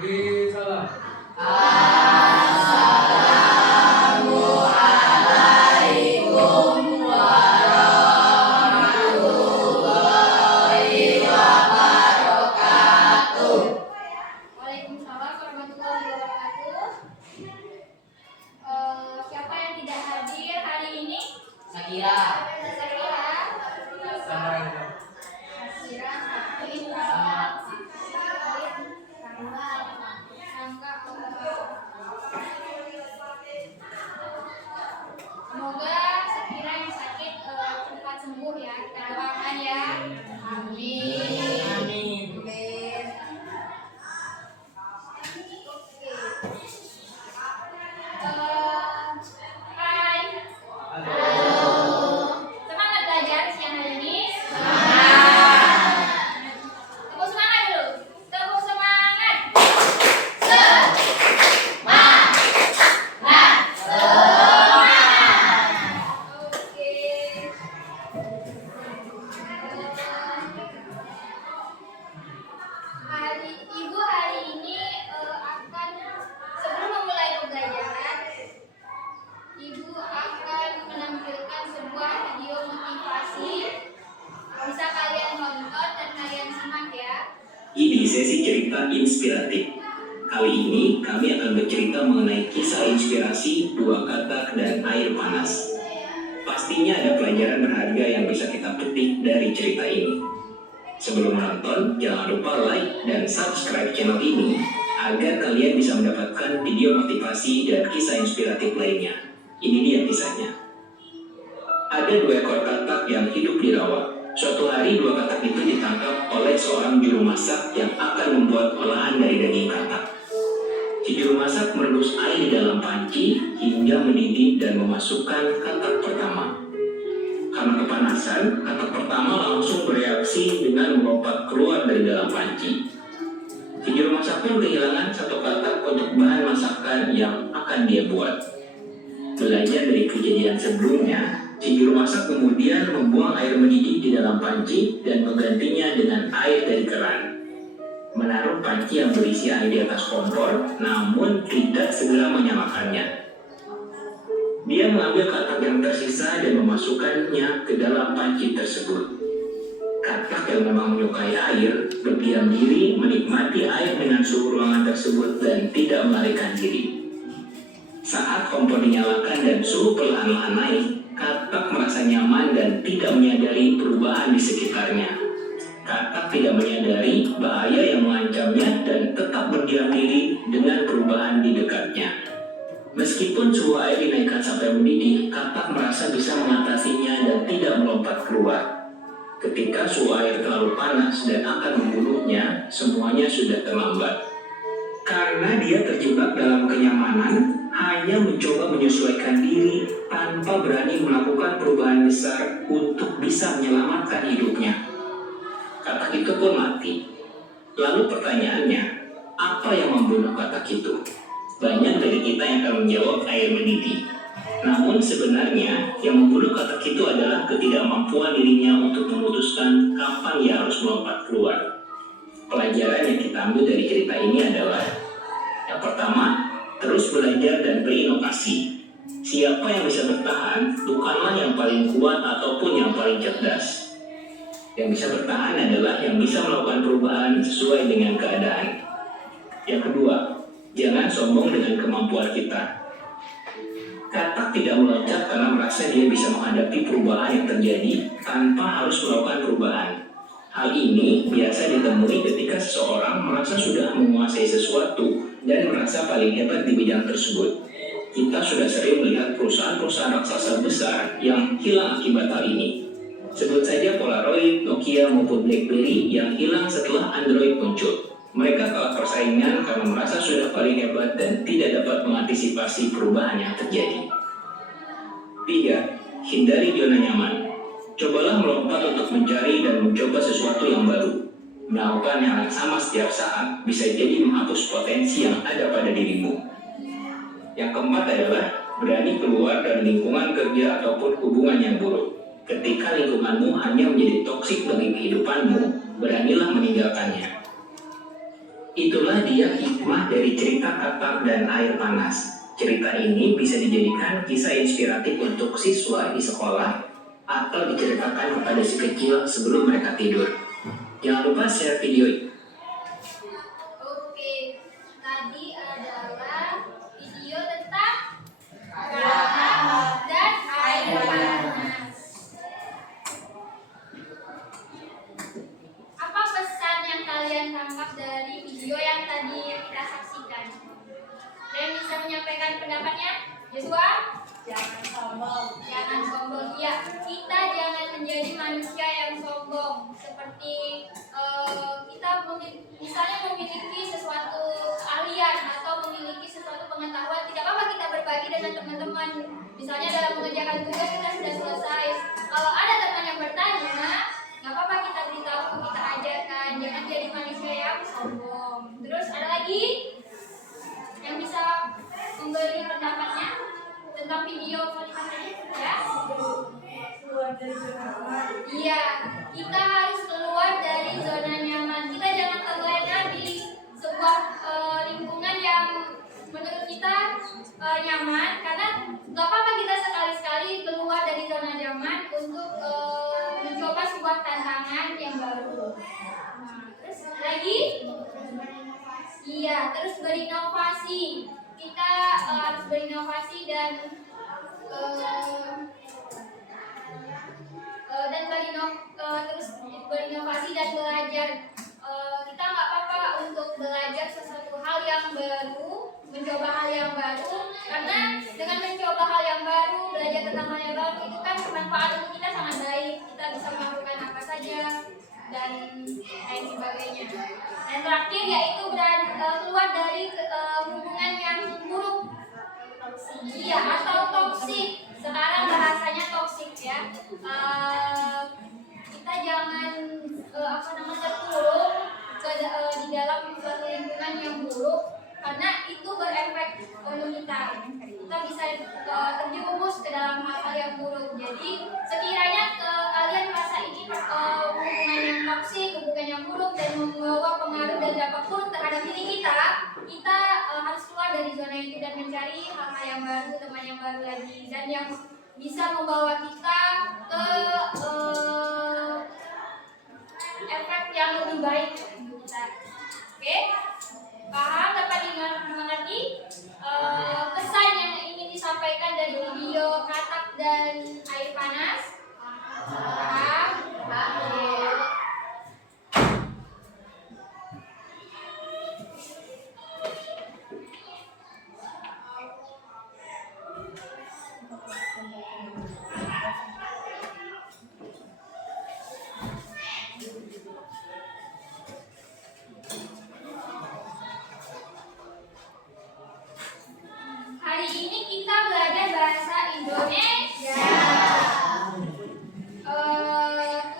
Beri salam. Assalamualaikum warahmatullahi wabarakatuh. Waalaikumsalam warahmatullahi wabarakatuh. Siapa yang tidak hadir hari ini? Sakira. Sama. Semoga Sakira yang sakit cepat sembuh ya. Kita doakan ya. Amin. Amin. Hai. Semangat belajar siang hari ini. Tepuk semangat dulu. Tepuk semangat. Oke. Ibu hari ini akan sebelum memulai pembelajaran, Ibu akan menampilkan sebuah video motivasi. Bisa kalian tonton dan kalian simak ya. Ini sesi cerita inspiratif. Kali ini kami akan bercerita mengenai kisah inspirasi dua katak dan air panas. Pastinya ada pelajaran berharga yang bisa kita petik dari cerita ini. Sebelum menonton, jangan lupa like dan subscribe channel ini agar kalian bisa mendapatkan video motivasi dan kisah inspiratif lainnya. Ini dia kisahnya. Ada dua ekor katak yang hidup di rawa. Suatu hari dua katak itu ditangkap oleh seorang juru masak yang akan membuat olahan dari daging katak. Si juru masak merebus air di dalam panci hingga mendidih dan memasukkan katak pertama. Karena kepanasan, katak pertama langsung bereaksi dengan melompat keluar dari dalam panci. Si juru masak pun kehilangan satu katak untuk bahan masakan yang akan dia buat. Belajar dari kejadian sebelumnya, si juru masak kemudian membuang air mendidih di dalam panci dan menggantinya dengan air dari keran. Menaruh panci yang berisi air di atas kompor, namun tidak segera menyalakannya. Dia mengambil katak yang tersisa dan memasukkannya ke dalam panci tersebut. Katak yang memang menyukai air, berdiam diri menikmati air dengan suhu ruangan tersebut dan tidak melarikan diri. Saat kompor dinyalakan dan suhu perlahan-lahan naik, katak merasa nyaman dan tidak menyadari perubahan di sekitarnya. Katak tidak menyadari bahaya yang mengancamnya dan tetap berdiam diri dengan perubahan di dekatnya. Meskipun suhu air dinaikkan sampai mendidih, katak merasa bisa mengatasinya dan tidak melompat keluar. Ketika suhu air terlalu panas dan akan membunuhnya, semuanya sudah terlambat. Karena dia terjebak dalam kenyamanan, hanya mencoba menyesuaikan diri tanpa berani melakukan perubahan besar untuk bisa menyelamatkan hidupnya. Katak itu pun mati. Lalu pertanyaannya, apa yang membunuh katak itu? Banyak dari kita yang akan menjawab air mendidih. Namun sebenarnya yang membunuh katak itu adalah ketidakmampuan dirinya untuk memutuskan kapan ia harus melompat keluar. Pelajaran yang kita ambil dari cerita ini adalah: yang pertama, terus belajar dan berinovasi. Siapa yang bisa bertahan bukanlah yang paling kuat ataupun yang paling cerdas. Yang bisa bertahan adalah yang bisa melakukan perubahan sesuai dengan keadaan. Yang kedua, jangan sombong dengan kemampuan kita. Katak tidak meloncat karena merasa dia bisa menghadapi perubahan yang terjadi tanpa harus melakukan perubahan. Hal ini biasa ditemui ketika seseorang merasa sudah menguasai sesuatu dan merasa paling hebat di bidang tersebut. Kita sudah sering melihat perusahaan-perusahaan raksasa besar yang hilang akibat hal ini. Sebut saja Polaroid, Nokia maupun BlackBerry yang hilang setelah Android muncul. Mereka kalah persaingan karena merasa sudah paling hebat dan tidak dapat mengantisipasi perubahan yang terjadi. 3. Hindari zona nyaman. Cobalah melompat untuk mencari dan mencoba sesuatu yang baru. Melakukan hal yang sama setiap saat bisa jadi menghapus potensi yang ada pada dirimu. Yang keempat adalah berani keluar dari lingkungan kerja ataupun hubungan yang buruk. Ketika lingkunganmu hanya menjadi toksik bagi kehidupanmu, beranilah meninggalkannya. Itulah dia hikmah dari cerita katak dan air panas. Cerita ini bisa dijadikan kisah inspiratif untuk siswa di sekolah atau diceritakan kepada si kecil sebelum mereka tidur. Jangan lupa share video ini. Oke, tadi adalah video tentang katak dan air panas. Apa pesan yang kalian tangkap dari video yang tadi kita saksikan? Kalian bisa menyampaikan pendapatnya? Joshua? Jangan sombong. Jangan sombong. Ya, kita jangan menjadi manusia yang sombong. Seperti kita misalnya memiliki sesuatu keahlian atau memiliki sesuatu pengetahuan, tidak apa-apa kita berbagi dengan teman-teman. Misalnya dalam mengerjakan tugas kita sudah selesai. Kalau ada teman yang bertanya, nggak apa-apa kita beritahu, kita ajarkan. Jangan jadi manusia yang sombong. Terus ada lagi yang bisa memberi pendapatnya tentang video Fatimah tadi? Ya? Keluar dari zona aman. Iya, kita harus keluar dari zona nyaman. Kita jangan terlena di sebuah lingkungan yang menurut kita nyaman, karena nggak apa-apa kita sekali-sekali keluar dari zona nyaman untuk mencoba sebuah tantangan yang baru. Nah, terus lagi? Iya, terus berinovasi. Kita harus berinovasi dan terus berinovasi dan belajar. Kita nggak apa-apa untuk belajar sesuatu hal yang baru, mencoba hal yang baru, karena dengan mencoba hal yang baru, belajar tentang hal yang baru itu kan bermanfaat untuk kita sangat baik. Kita bisa melakukan apa saja dan lain sebagainya. Dan terakhir yaitu keluar dari hubungan yang buruk. Iya, atau toksik. Sekarang bahasanya toksik ya. Kita jangan terpuruk di dalam suatu lingkungan yang buruk, karena itu berefek untuk kita. Kita bisa terjerumus ke dalam hal-hal yang buruk. Jadi sekiranya kalian merasa ini hubungan yang toksik, hubungan yang buruk dan membawa pengaruh dan dampak buruk terhadap diri kita harus keluar dari zona itu dan mencari hal-hal yang baru, teman yang baru lagi, dan yang bisa membawa kita ke efek yang lebih baik untuk kita. Oke? Paham? Dapat dimengerti? Pesan yang ingin disampaikan dari video katak dan air panas? Paham? Oke. Hari ini kita belajar bahasa Indonesia.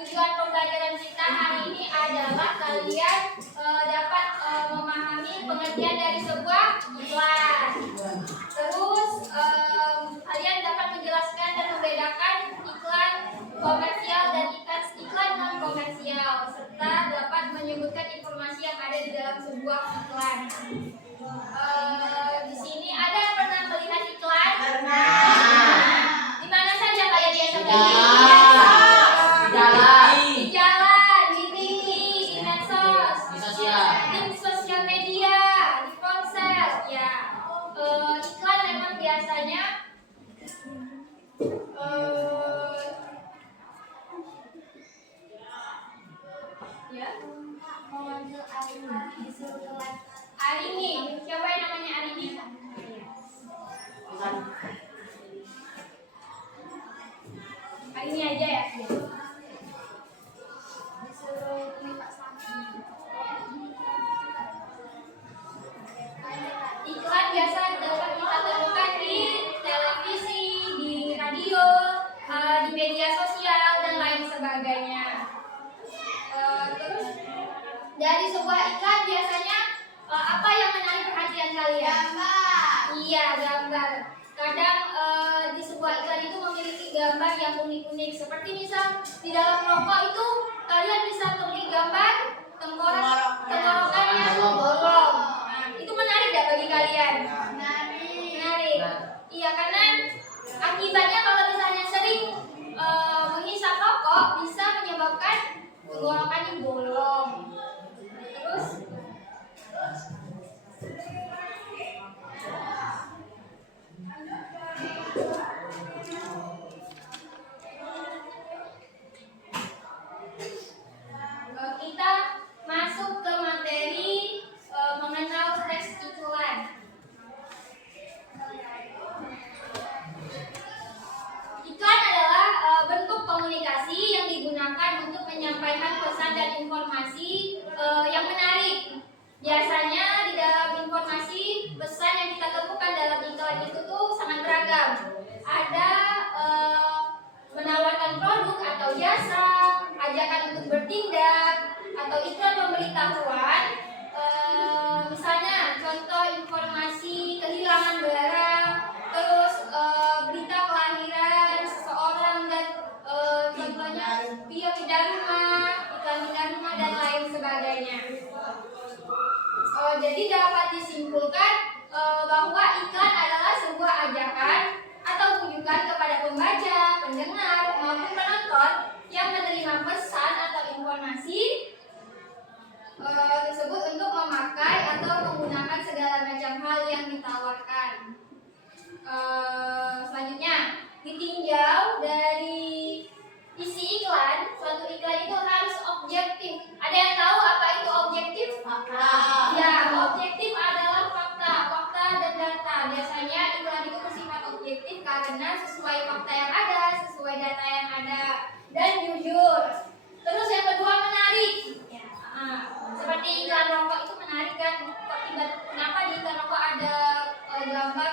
Tujuan pembelajaran kita hari ini adalah kalian dapat memahami pengertian dari sebuah iklan. Terus kalian dapat menjelaskan dan membedakan iklan komersial dan iklan non komersial, serta dapat menyebutkan informasi yang ada di dalam sebuah iklan. Di sini ada yang pernah melihat iklan? Di mana saja kalian biasa melihat? Di jalan, di TV, di medsos, di sosial media, di ponsel. Ya, iklan memang biasanya Arini, siapa yang namanya Arini? Arini aja ya. Iklan biasa dapat kita temukan di televisi, di radio, di media sosial dan lain sebagainya. Terus dari sebuah iklan biasanya apa yang menarik perhatian kalian? Gambar. Iya, gambar. Kadang di sebuah iklan itu memiliki gambar yang unik-unik. Seperti misal di dalam rokok itu kalian bisa temui gambar tenggorokannya bolong. Nah, itu menarik gak bagi kalian? Menarik. Iya, karena akibatnya kalau misalnya sering menghisap rokok bisa menyebabkan tenggorokannya bolong. Terus kita masuk ke materi mengenal teks iklan. Iklan adalah bentuk komunikasi yang digunakan untuk menyampaikan pesan dan informasi yang menarik. Biasanya di dalam informasi pesan yang kita temukan dalam iklan itu tuh sangat beragam. Ada menawarkan produk atau jasa, ajakan untuk bertindak, atau iklan pemberitahuan. Misalnya contoh informasi kehilangan barang, terus berita kelahiran seseorang dan contohnya pindah rumah, iklan pindah rumah dan lain sebagainya. Jadi dapat disimpulkan bahwa iklan adalah sebuah ajakan atau tujuan kepada pembaca, pendengar maupun penonton yang menerima pesan atau informasi tersebut untuk memakai atau menggunakan segala macam hal yang ditawarkan. Selanjutnya, ditinjau dari isi iklan. Suatu iklan itu harus objektif. Ada yang tahu apa itu objektif? Ya, objektif adalah fakta dan data. Biasanya iklan itu bersifat objektif karena sesuai fakta yang ada, sesuai data yang ada, dan jujur. Terus yang kedua, menarik. Seperti iklan rokok itu menarik kan? Kenapa di iklan rokok ada gambar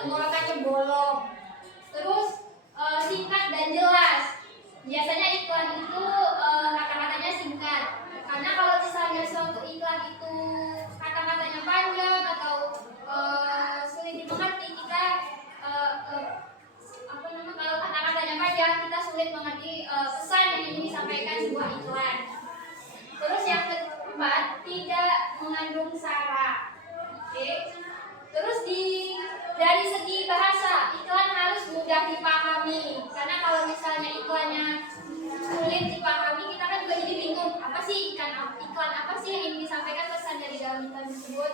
tenggorokannya bolong? Terus singkat dan jelas. Biasanya iklan itu kata-katanya singkat. Karena kalau misalnya suatu iklan itu kata-katanya panjang atau sulit dimengerti, kita kalau kata-katanya panjang kita sulit mengerti pesan yang ingin disampaikan sebuah iklan. Terus yang keempat, tidak mengandung sara. Oke. Terus dari segi bahasa, iklan harus mudah dipahami. Karena kalau misalnya iklannya sulit dipahami, kita kan juga jadi bingung. Apa sih iklan apa sih yang ingin disampaikan pesan dari dalam iklan tersebut?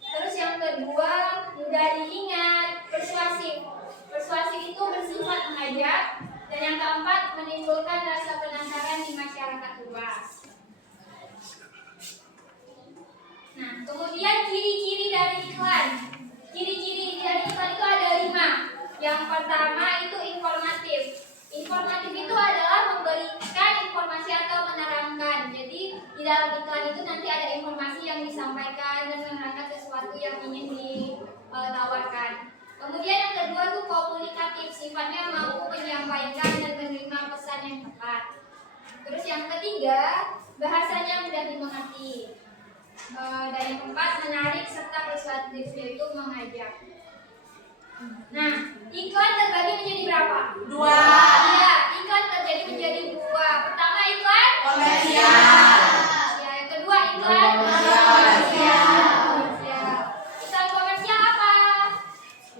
Terus yang kedua, mudah diingat, persuasif. Persuasif itu bersifat mengajak. Dan yang keempat, menimbulkan rasa penasaran di masyarakat luas. Nah, kemudian ciri-ciri dari iklan. Ciri-ciri dari iklan itu ada 5. Yang pertama itu informatif. Informatif itu adalah memberikan informasi atau menerangkan. Jadi di dalam iklan itu nanti ada informasi yang disampaikan dan menerangkan sesuatu yang ingin ditawarkan. Kemudian yang kedua itu komunikatif, sifatnya mampu menyampaikan dan menerima pesan yang tepat. Terus yang ketiga, bahasanya mudah dimengerti. Dan yang keempat, menarik serta persuasif, yaitu mengajak. Nah, iklan terbagi menjadi berapa? 2. Iya, iklan terbagi menjadi 2. Pertama, iklan komersial. Ya, yang kedua iklan komersial. Iklan komersial apa?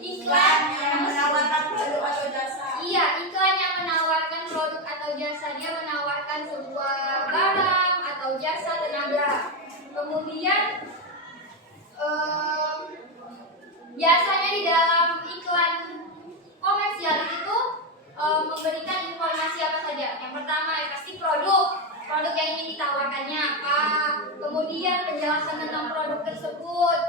Iklan yang menawarkan produk atau jasa. Iya, iklan yang menawarkan produk atau jasa. Dia menawarkan sebuah barang atau jasa tenaga. Kemudian biasanya di dalam iklan komersial itu memberikan informasi apa saja. Yang pertama pasti produk yang ingin ditawarkannya apa, kemudian penjelasan tentang produk tersebut,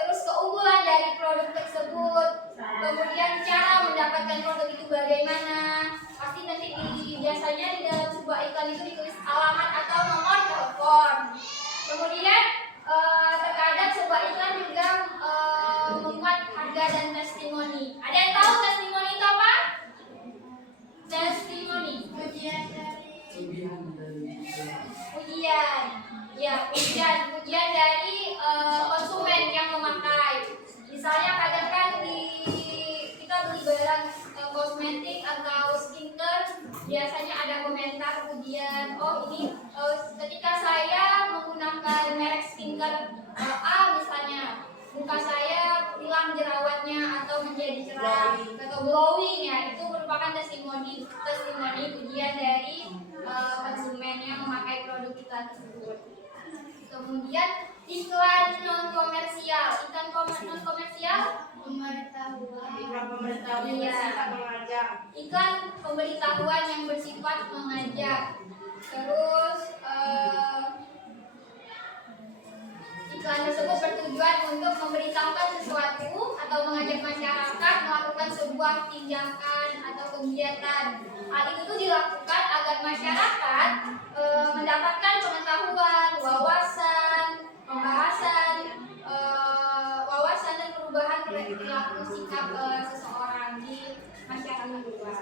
terus keunggulan dari produk tersebut, kemudian cara mendapatkan produk itu bagaimana. Pasti nanti biasanya di dalam sebuah iklan itu ditulis alamat atau nomor telepon. Kemudian terkadang sebuah iklan juga memuat harga dan testimoni. Ada yang tahu testimoni itu apa? Testimoni. Ujian dari konsumen yang memakai. Misalnya kadang kan kita beli barang kosmetik atau skincare, biasanya ada komentar kemudian, oh ini ketika saya menggunakan merek skincare A misalnya, muka saya hilang jerawatnya atau menjadi cerah atau glowing, ya itu merupakan testimoni pujian dari konsumen yang memakai produk kita tersebut. Kemudian iklan non komersial, non komersial Iklan pemberitahuan yang Iya. bersifat mengajak. iklan pemberitahuan yang bersifat mengajak. Terus iklan tersebut bertujuan untuk memberitahukan sesuatu atau mengajak masyarakat melakukan sebuah tindakan atau kegiatan. Hal itu tuh dilakukan agar masyarakat mendapatkan pengetahuan, wawasan, pembahasan, wawasan dan perubahan perilaku sikap seseorang di masyarakat luas.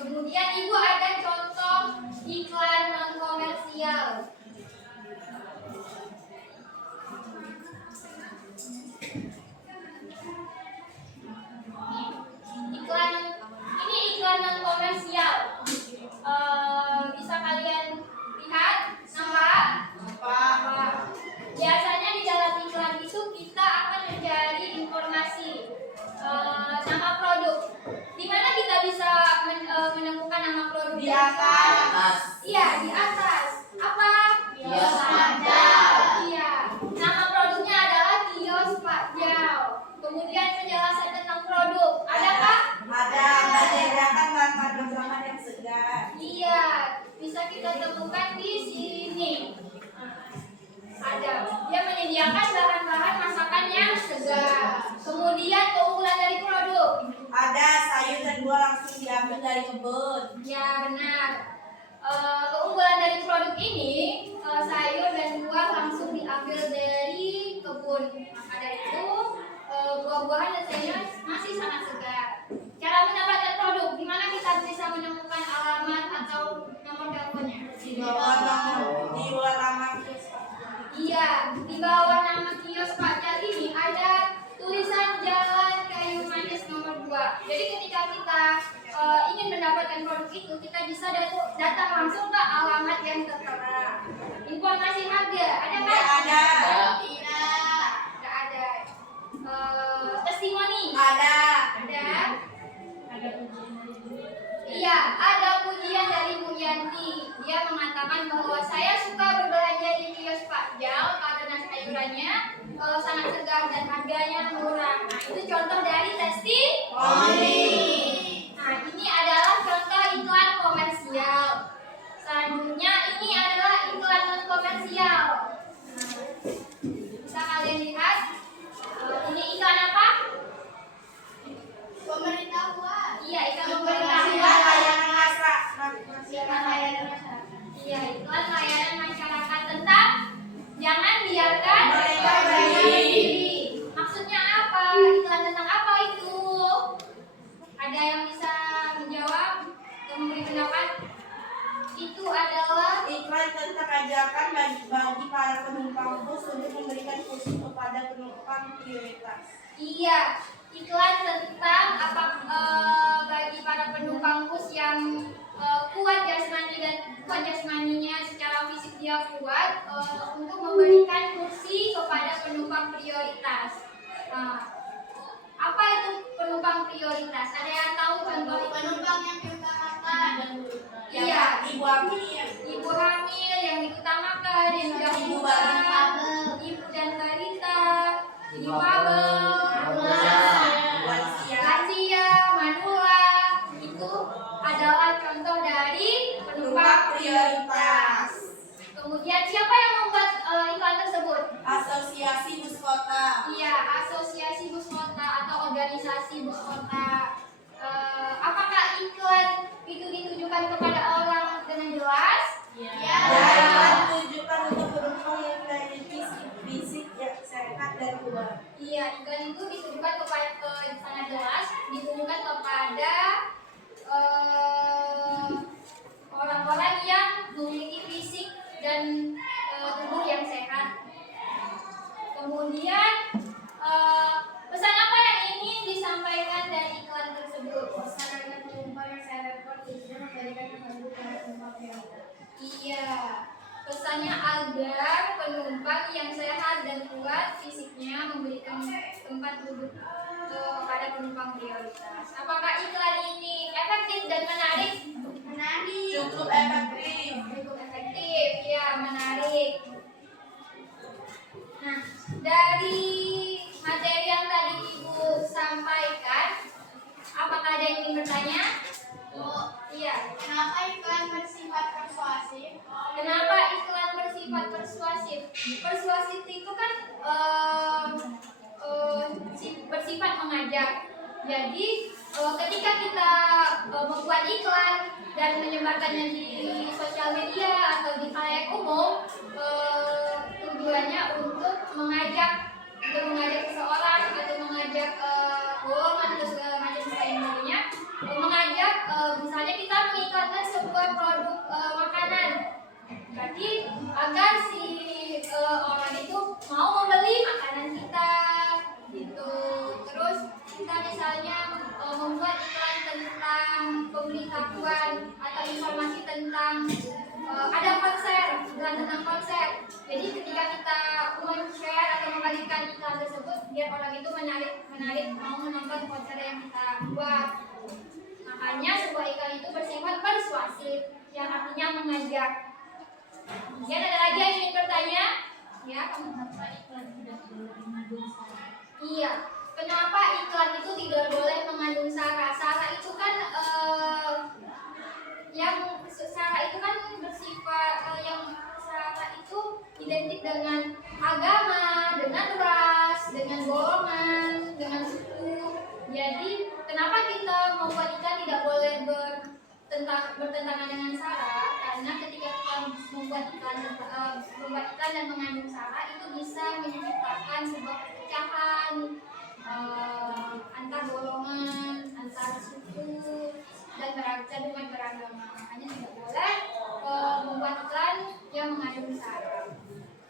Kemudian ibu ada contoh iklan non komersial. Iklan non komersial. Bisa kalian lihat nama. Biasanya di dalam iklan itu kita akan mencari informasi nama produk. Di mana kita bisa menemukan nama produk? Di atas. Iya, di atas. Apa? Kios Pak Jal. Iya. Nama produknya adalah kios Pak Jal. Kemudian penjelasan tentang produk. Adakah? Ada menyediakan bahan makanan yang segar. Iya, bisa kita temukan di sini. Ada. Dia menyediakan bahan-bahan masakan yang segar. Kemudian keunggulan dari produk. Ada sayur dan buah langsung diambil dari kebun. Ya, benar. Keunggulan dari produk ini, sayur dan buah langsung diambil dari kebun. Maka dari itu, buah-buahan dan sayur masih sangat segar. Cara mendapatkan produk, di mana kita bisa menemukan alamat atau nomor teleponnya? Di bawah nama kios. Iya, di bawah nama kios Pak Jal ini ada tulisan Jalan Kayu Manis nomor 2. Jadi ketika kita ingin mendapatkan produk itu, kita bisa datang langsung ke alamat yang tertera. Informasi harga, ada kan? Tidak ada. Tidak ada. Testimoni. Ada. Iya, ada pujian dari Bu Yanti. Dia mengatakan bahwa saya suka berbelanja di kios Pak Jal karena sayurannya sangat segar dan harganya murah. Nah, itu contoh dari testimoni. Nah, ini adalah contoh iklan komersial. Selanjutnya ini adalah iklan non komersial. Bisa kalian lihat, ini iklan apa? Pemberitahuan. Iya, iklan Iklan pemberitahuan. layanan masyarakat. Iklan layanan masyarakat. Iya, iklan layanan masyarakat tentang jangan biarkan Mereka berdiri. Maksudnya apa? Iklan tentang apa itu? Ada yang bisa menjawab atau memberi pendapat? Itu adalah Iklan tentang ajakan bagi para penumpang bus untuk memberikan kursi kepada penumpang prioritas. iya, iklan tentang bagi para penumpang bus yang kuat jasmaninya secara fisik dia kuat untuk memberikan kursi kepada penumpang prioritas. Apa itu penumpang prioritas? Ada yang tahu contoh Penumpang yang diutamakan. Iya, Ibu hamil. ibu hamil yang diutamakan, yang didahulukan, ibu dan balita, difabel, lansia, manula, itu adalah contoh dari penumpang prioritas. Kemudian siapa yang membuat iklan tersebut? Asosiasi Bus Kota. Iya, asosiasi bus kota atau organisasi bus kota. Apakah iklan itu ditujukan kepada orang dengan jelas? Ya. Dan ditujukan untuk penumpang yang memiliki fisik yang sehat dan kuat. Iya, iklan itu ditujukan kepada sangat jelas, ditujukan kepada orang-orang yang memiliki fisik dan tubuh yang sehat. Kemudian pesan apa yang ingin disampaikan dari iklan tersebut? khususnya memberikan petunjuk pada penumpang prioritas. Iya, pesannya agar penumpang yang sehat dan kuat fisiknya memberikan tempat duduk pada penumpang prioritas. Apakah iklan ini efektif dan menarik? Menarik. Cukup efektif. Cukup efektif, ya menarik. Nah, dari materi yang tadi Ibu sampaikan, apakah ada yang ingin bertanya? Oh, Iya. kenapa iklan bersifat persuasif? Kenapa iklan bersifat persuasif? Persuasif itu kan bersifat mengajak. Jadi ketika kita membuat iklan dan menyebarkannya di sosial media atau di khalayak umum, tujuannya untuk mengajak seseorang atau mengajak golongan atau segala macam sebagainya, mengajak misalnya kita mengiklankan sebuah produk makanan. Jadi agar si orang itu mau membeli makanan kita gitu. Terus kita misalnya membuat iklan tentang pemberitahuan atau informasi tentang ada konser, iklan tentang konser. Jadi ketika kita men-share atau membagikan iklan tersebut, biar orang itu menarik mau menonton konser yang kita buat. Makanya sebuah iklan itu bersifat persuasif, yang artinya mengajak. Kemudian ada lagi yang ingin bertanya? Ya, kenapa iklan tidak boleh mengandung sara? Iya, kenapa iklan itu tidak boleh mengandung sara? Sara itu kan bersifat sara itu identik dengan agama, dengan ras, dengan golongan, dengan suku. Jadi kenapa kita membuat iklan tidak boleh bertentangan dengan sara? Karena ketika kita membuat iklan dan mengandung sara, itu bisa menciptakan sebuah perpecahan antar golongan, antar suku, dan umat beragama. Makanya tidak boleh membuat iklan yang mengandung sara.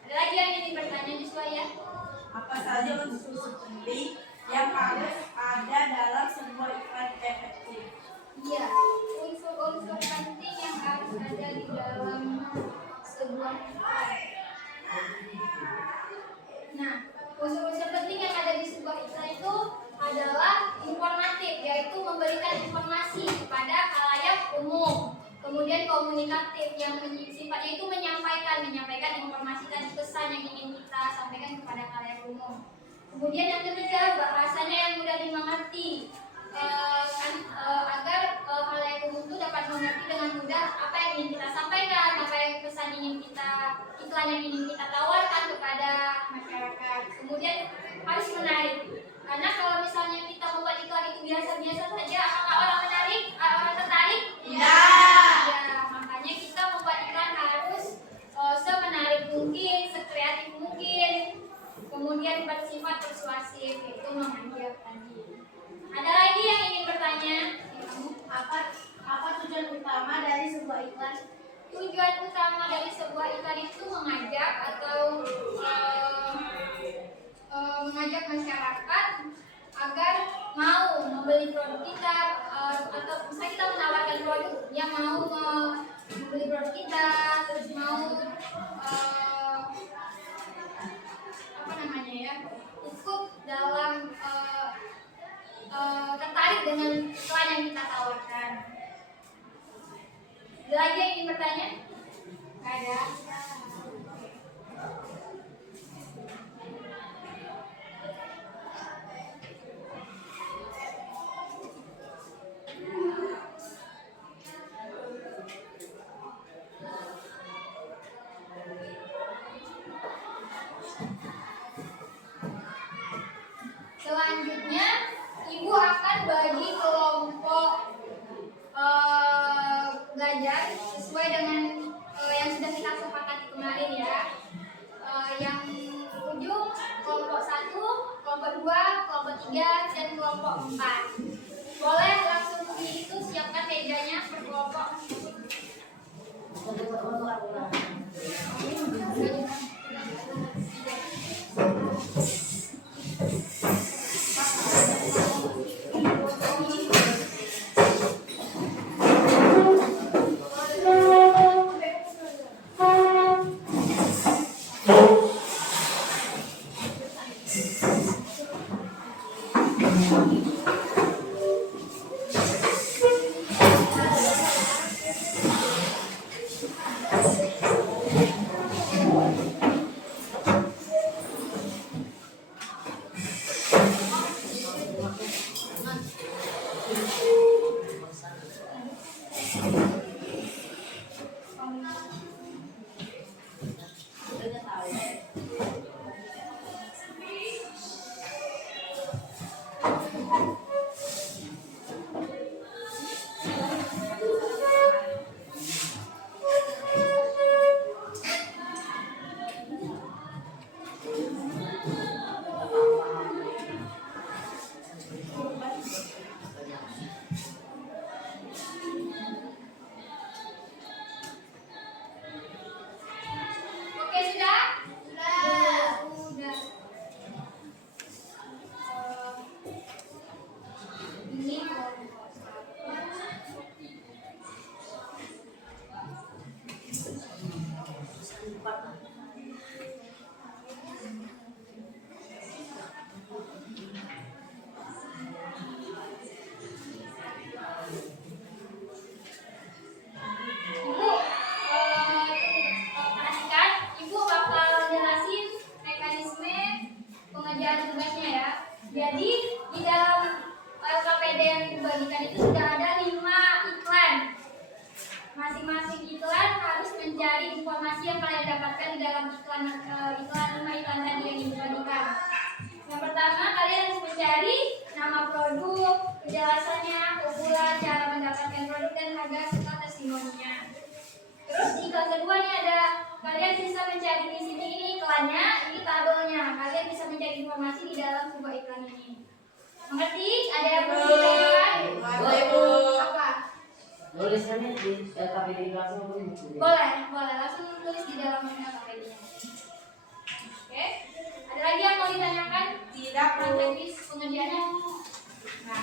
Ada lagi yang ingin bertanya Yuswa ya? Apa saja unsur penting yang harus ada dalam sebuah iklan efektif? Iya, unsur-unsur penting yang harus ada di dalam sebuah iklan. Nah, unsur-unsur penting yang ada di sebuah iklan itu adalah informatif, yaitu memberikan informasi kepada khalayak umum. Kemudian komunikatif, yang sifatnya itu menyampaikan informasi dan pesan yang ingin kita sampaikan kepada khalayak umum. Kemudian yang ketiga, bahasanya yang mudah dimengerti, agar khalayak umum itu dapat mengerti dengan mudah apa yang ingin kita sampaikan, apa yang pesan iklan yang ingin kita tawarkan kepada masyarakat. Kemudian harus menarik, karena kalau misalnya kita membuat iklan itu biasa-biasa saja, apakah orang tertarik? Tidak. Ya, makanya kita membuat iklan harus semenarik mungkin, sekreatif mungkin, kemudian bersifat persuasif, yaitu mengajak tadi. Ada lagi yang ingin bertanya? Apa tujuan utama dari sebuah iklan? Tujuan utama dari sebuah iklan itu mengajak atau mengajak masyarakat agar mau membeli produk kita, atau misalnya kita menawarkan produk yang mau membeli produk kita, terus mau ikut dalam tertarik dengan iklan yang kita tawarkan. Ada lagi yang ingin bertanya? Nggak ada. Selanjutnya, Ibu akan bagi kelompok belajar sesuai dengan yang sudah kita sepakati kemarin ya. Yang ujung kelompok 1, kelompok 2, kelompok 3, dan kelompok 4. Boleh langsung itu siapkan mejanya per kelompok. informasi yang kalian dapatkan di dalam iklan 5 iklan tadi yang dibagikan. Yang pertama, kalian harus mencari nama produk, penjelasannya, keunggulan, cara mendapatkan produk dan harga serta testimoninya. Terus di iklan kedua nih ada kalian bisa mencari di sini, ini iklannya, ini tabelnya. Kalian bisa mencari informasi di dalam sebuah iklan ini. Mengerti? Ada yang perlu ditanyakan? Apa? Tulisannya di KPD langsung Boleh langsung tulis di dalam KPD-nya. Oke. Ada lagi yang mau ditanyakan? Tidak, Bu. Teknis pengerjaannya. Nah,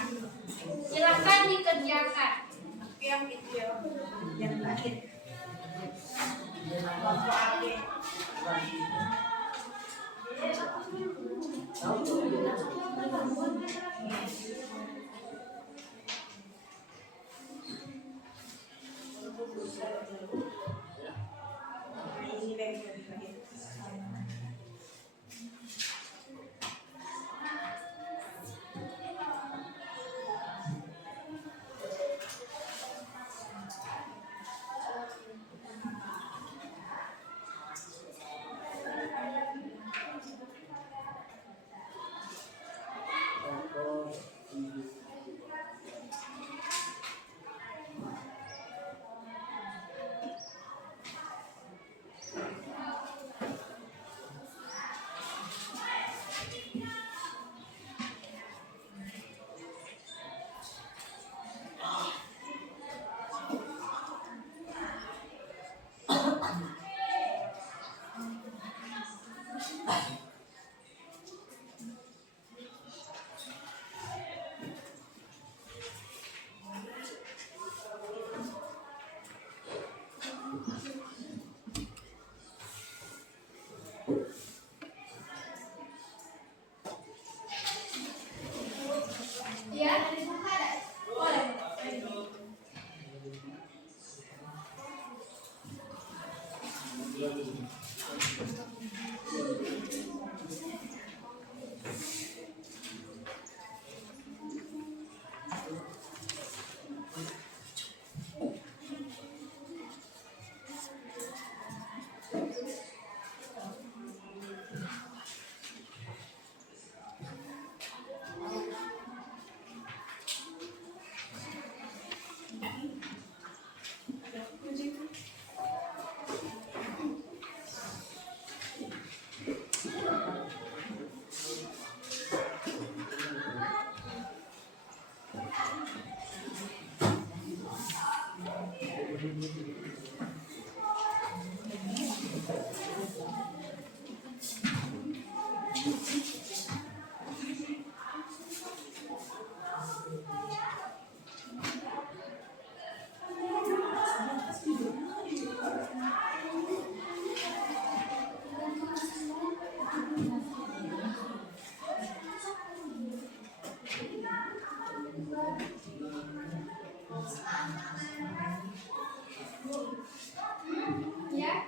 silakan dikerjakan. Yang itu ya. Yang terakhir. Kelompok AB. Nah, ini bagian terakhir. Ya, boleh. Ya.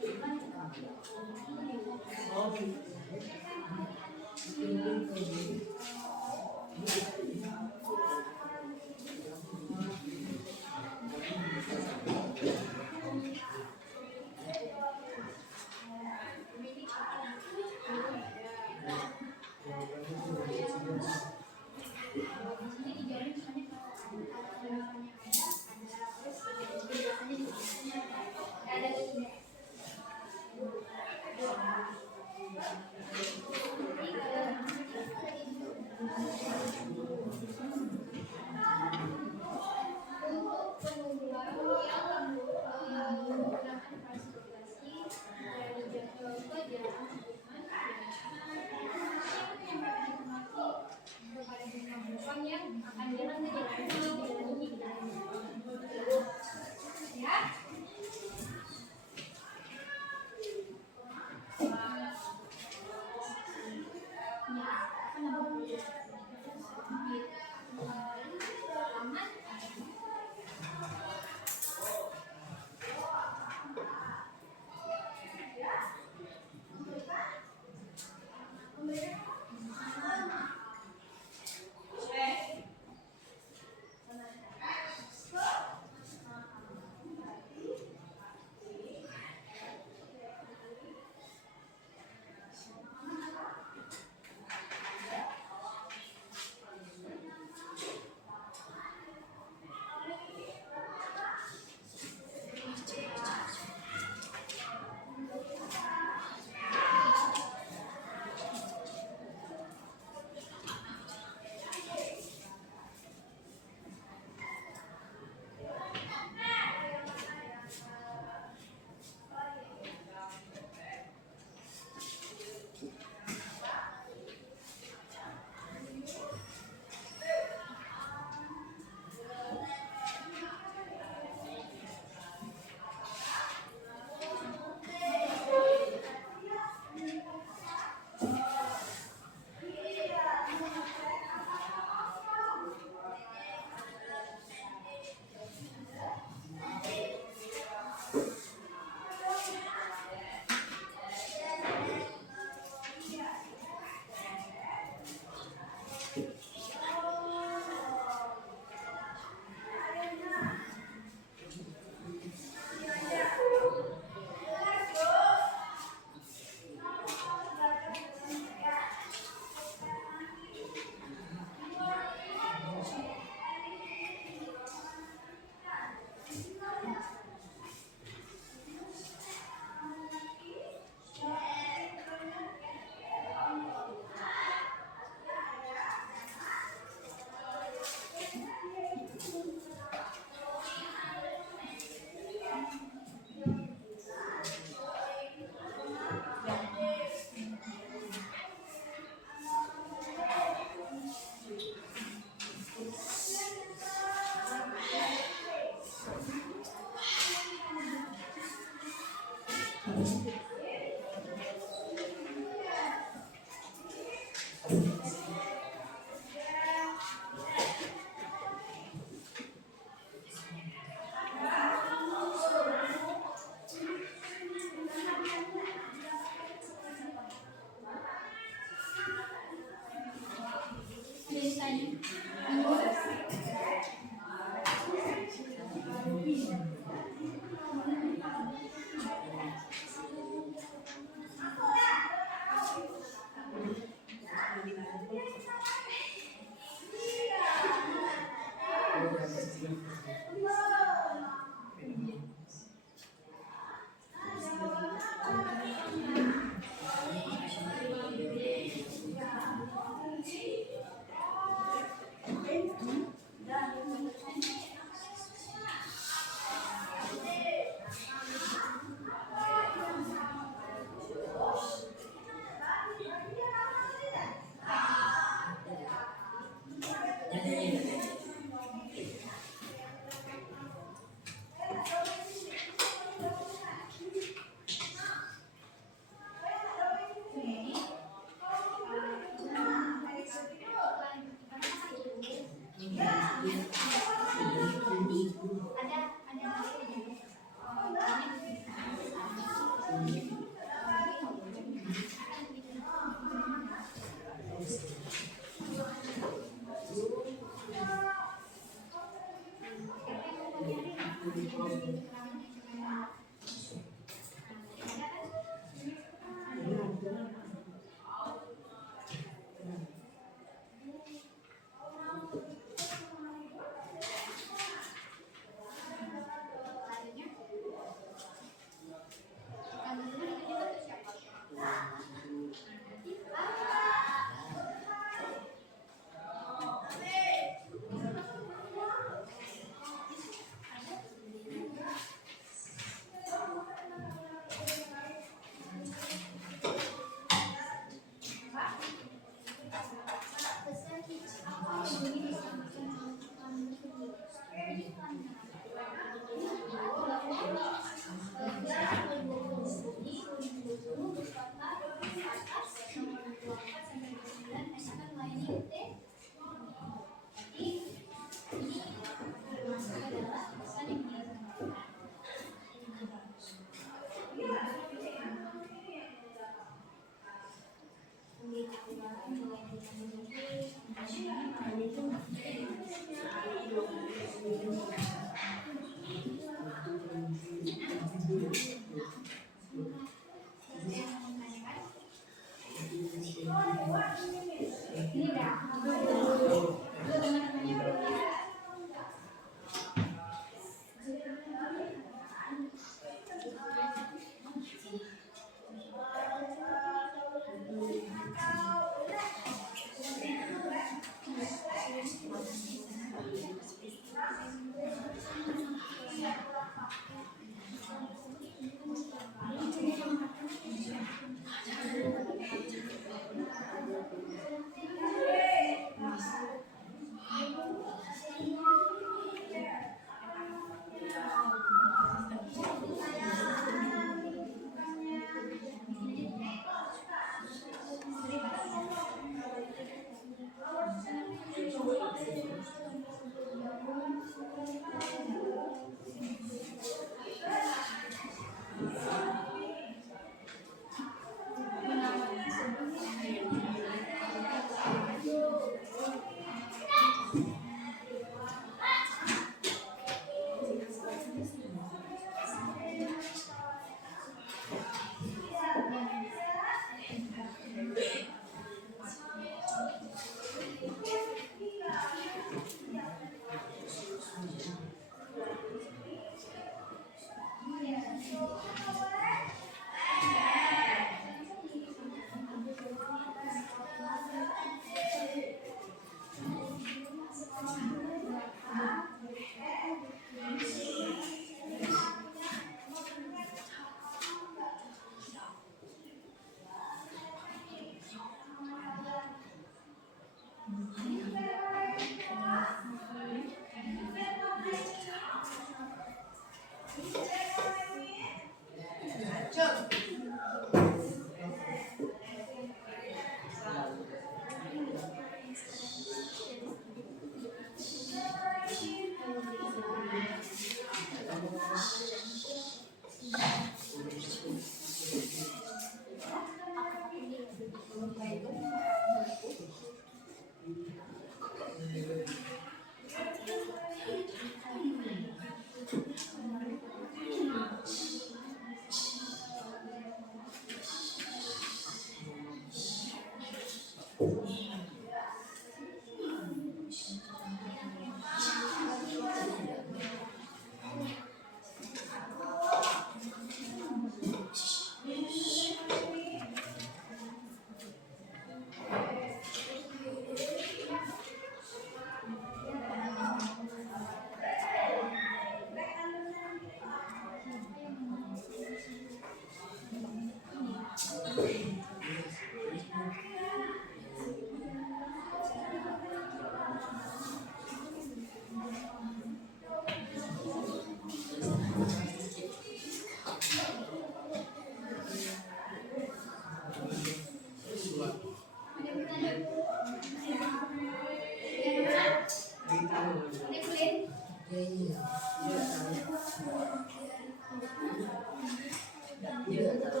Iya. Perusahaan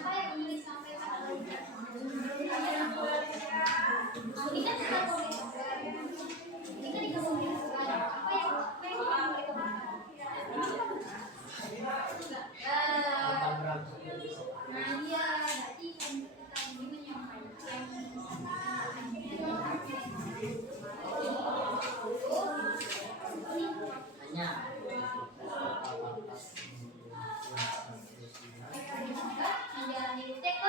apa yang ingin disampaikan oleh ini kan kita komunikasikan. Ini kan dikomunikasikan. Apa yang dikomunikasikan? Nah, iya, berarti kita ini menyampaikan Hanya menjalani UTK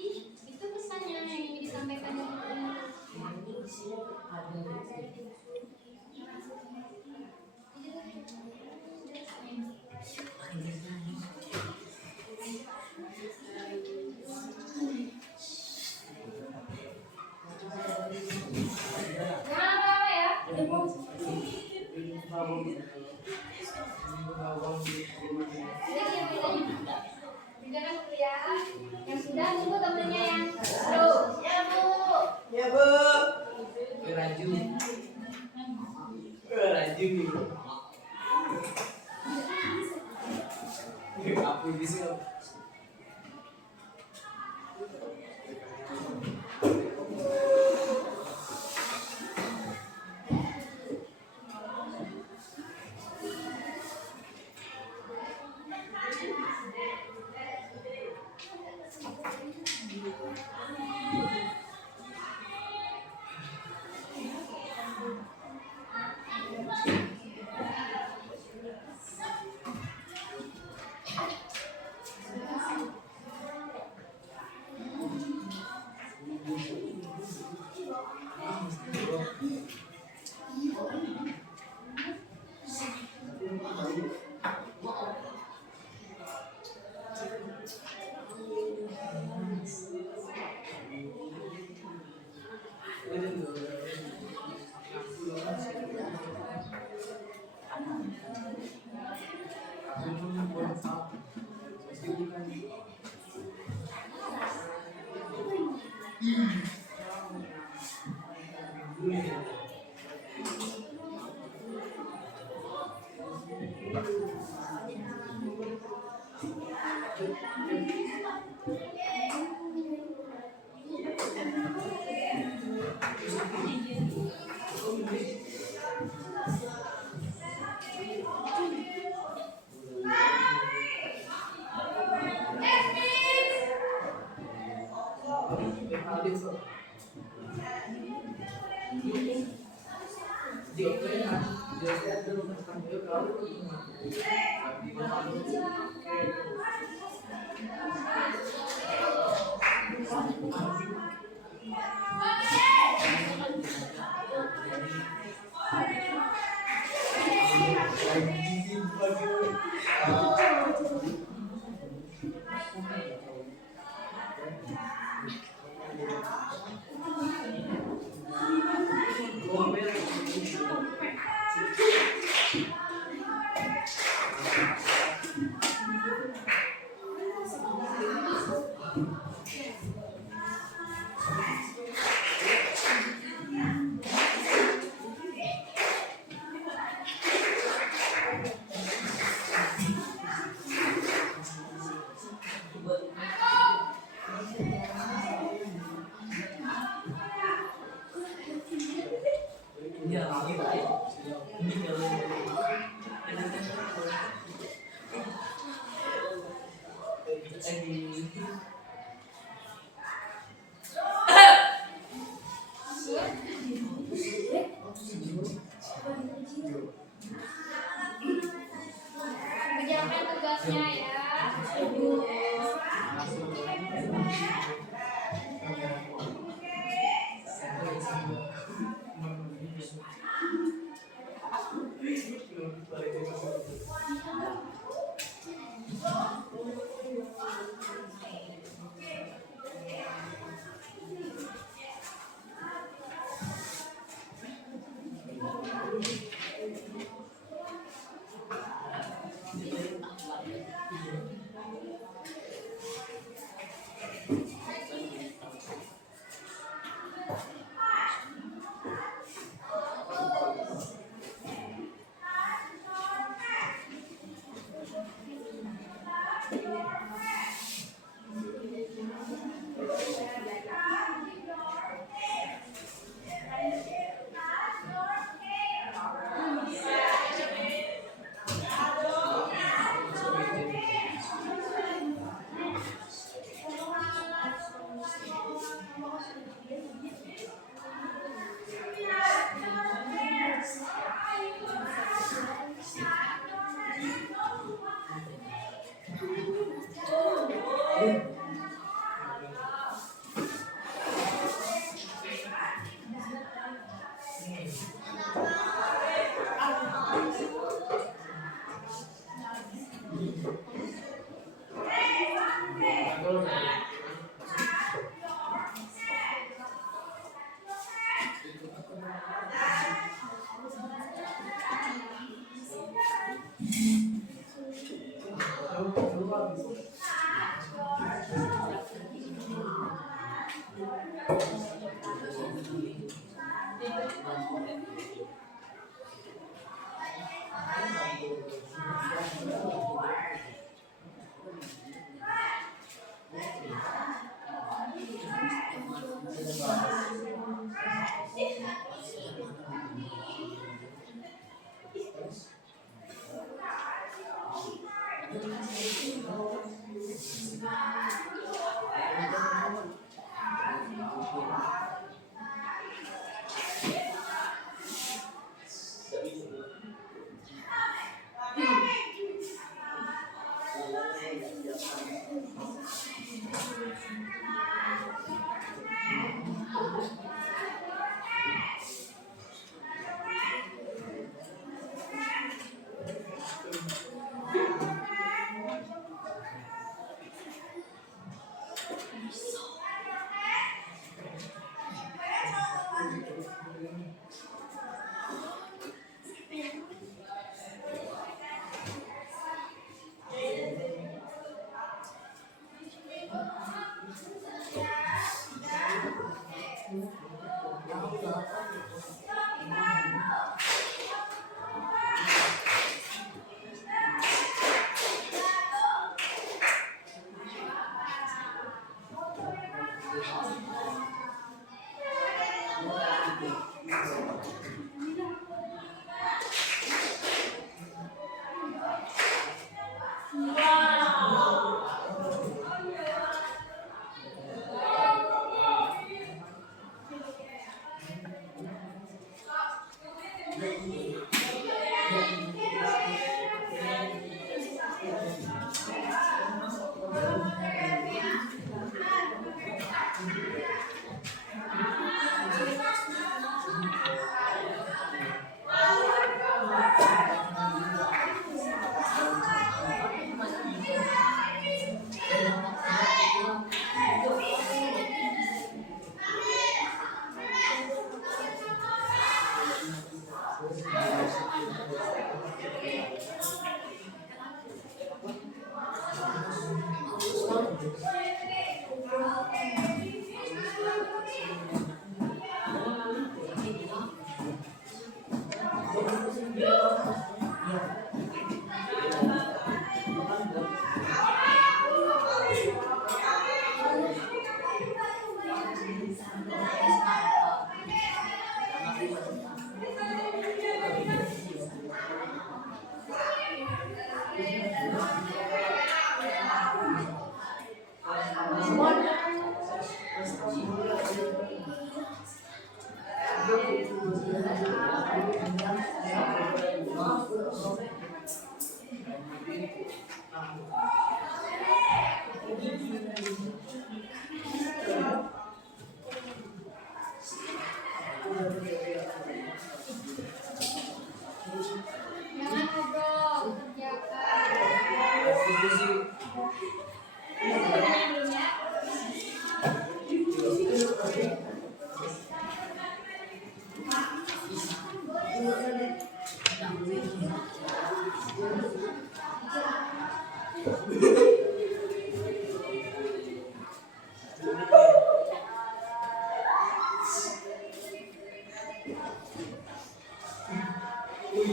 Jadi itu pesannya yang ingin disampaikan apa ya? Jadi yang bedanya jangan kuliah yang sudah tunggu temennya yang belum. Ya bu. Ya bu. Raju. Raju. Apa bisa? Kerjakan tugasnya ya. Jangan ngobrol, kerjakan. Belum ya? Boleh Oke,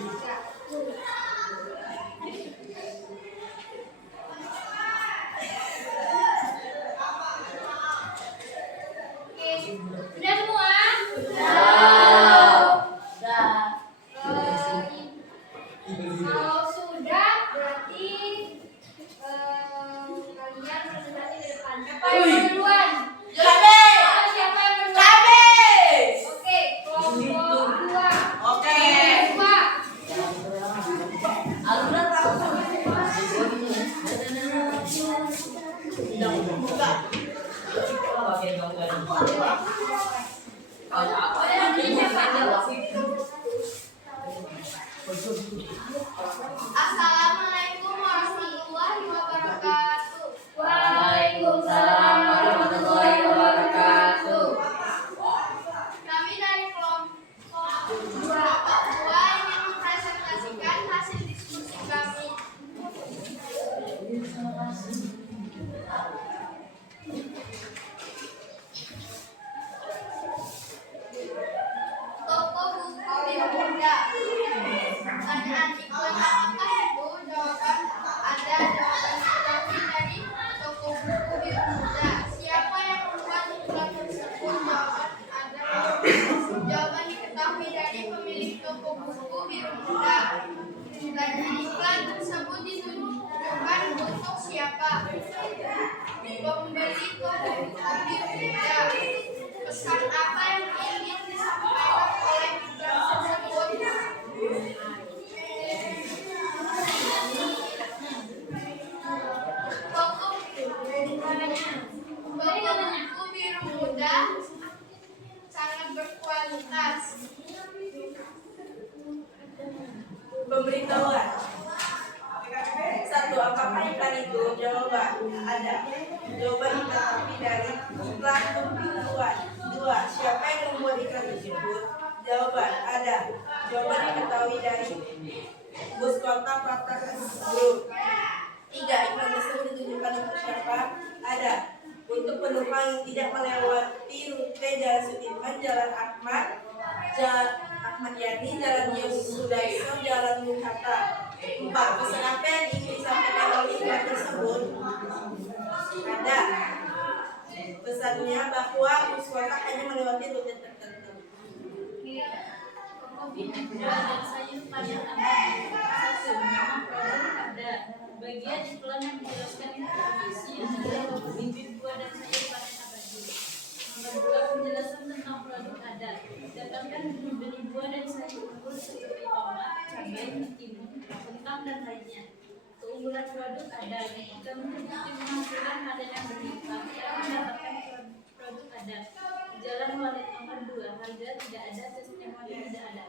sudah semua? Dah. Kalau sudah berarti kalian presentasi di depan. Siapa yang mau duluan? Cabe. Siapa yang mau duluan? Cabe. Oke, kelompok 2. Oke. Dua. Alura tahu. Buka. Assalamualaikum warahmatullahi wabarakatuh. Waalaikumsalam warahmatullahi wabarakatuh. Kami dari kelompok 2 ingin mempresentasikan hasil diskusi kami. Toko buku Biru Muda. Pertanyaan iklan apakah itu? Jawaban ada. Jawaban diketahui dari toko buku Biru Muda. Siapa yang membuat iklan tersebut? Jawaban ada. Jawaban diketahui dari pemilik toko buku Biru Muda. Pertanyaan iklan tersebut ditujukan untuk siapa? Pembeli toko buku Biru Muda. Pesan apa yang ingin disampaikan oleh iklan tersebut? Toko buku Biru Muda sangat berkualitas. Pemberitahuan. 1. Apakah iklan itu? Jawaban ada. Jawaban diketahui dari iklan pemberitahuan. 2. Siapa yang membuat iklan tersebut? Jawaban ada. Jawaban diketahui dari Bus Kota Pratas Group. 3. Iklan tersebut ditujukan untuk siapa? Ada. Untuk penumpang yang tidak melewati rute Jalan Sudirman, Jalan Jalan Ahmad Yani, Jalan Yosudarso, Jalan Bung Hatta. 4. Pesan apa yang ingin disampaikan oleh iklan tersebut? Ada. Pesannya bahwa bus kota hanya melewati rute tertentu. Toko buku dan sayur pada abadi. 1. Nama produk ada. Bagian iklan yang menjelaskan informasi adalah bibit buah dan sayur pada abadi. Nomor 2. Penjelasan tentang produk ada. Dapatkan beli buah dan sayur unggul seperti tomat, cabai, mentimun, kentang dan lainnya. Keunggulan produk ada. Jika terbukti menghasilkan panen yang berlimpah, kita mendapatkan produk ada. Jalan Walid nomor 2. Harga tidak ada, testimoni tidak ada.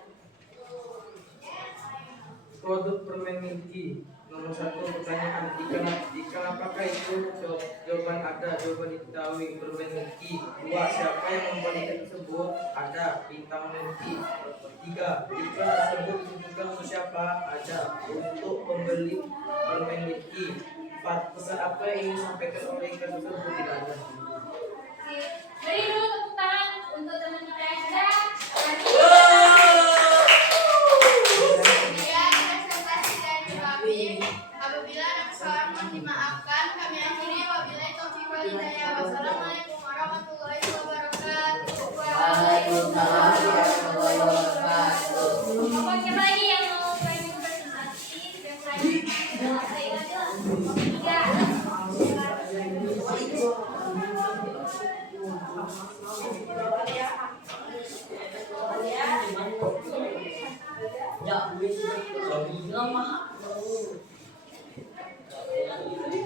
Produk permen Milky. Nomor 1 pertanyaan, ikan apakah itu? Jawaban ada. Jawaban diketahui permen Milky. 2. Siapa yang membuat ikan tersebut? Ada. Bintang Milky. 3. Iklan tersebut ditujukan untuk siapa? Ada. Untuk pembeli permen Milky. 4. Pesan apa yang ingin disampaikan oleh iklan tersebut? Tidak ada. Beri dulu tepuk tangan untuk teman kita yang sudah hadir. Kemudian presentasi dari kami. Apabila ada kesalahan mohon dimaafkan. Kami akhiri wabillahi taufiq wal hidayah. Wassalamualaikum warahmatullahi wabarakatuh. Waalaikumsalam warahmatullahi wabarakatuh. Pokoknya lagi yang mau pengen presentasi sudah saya tiga.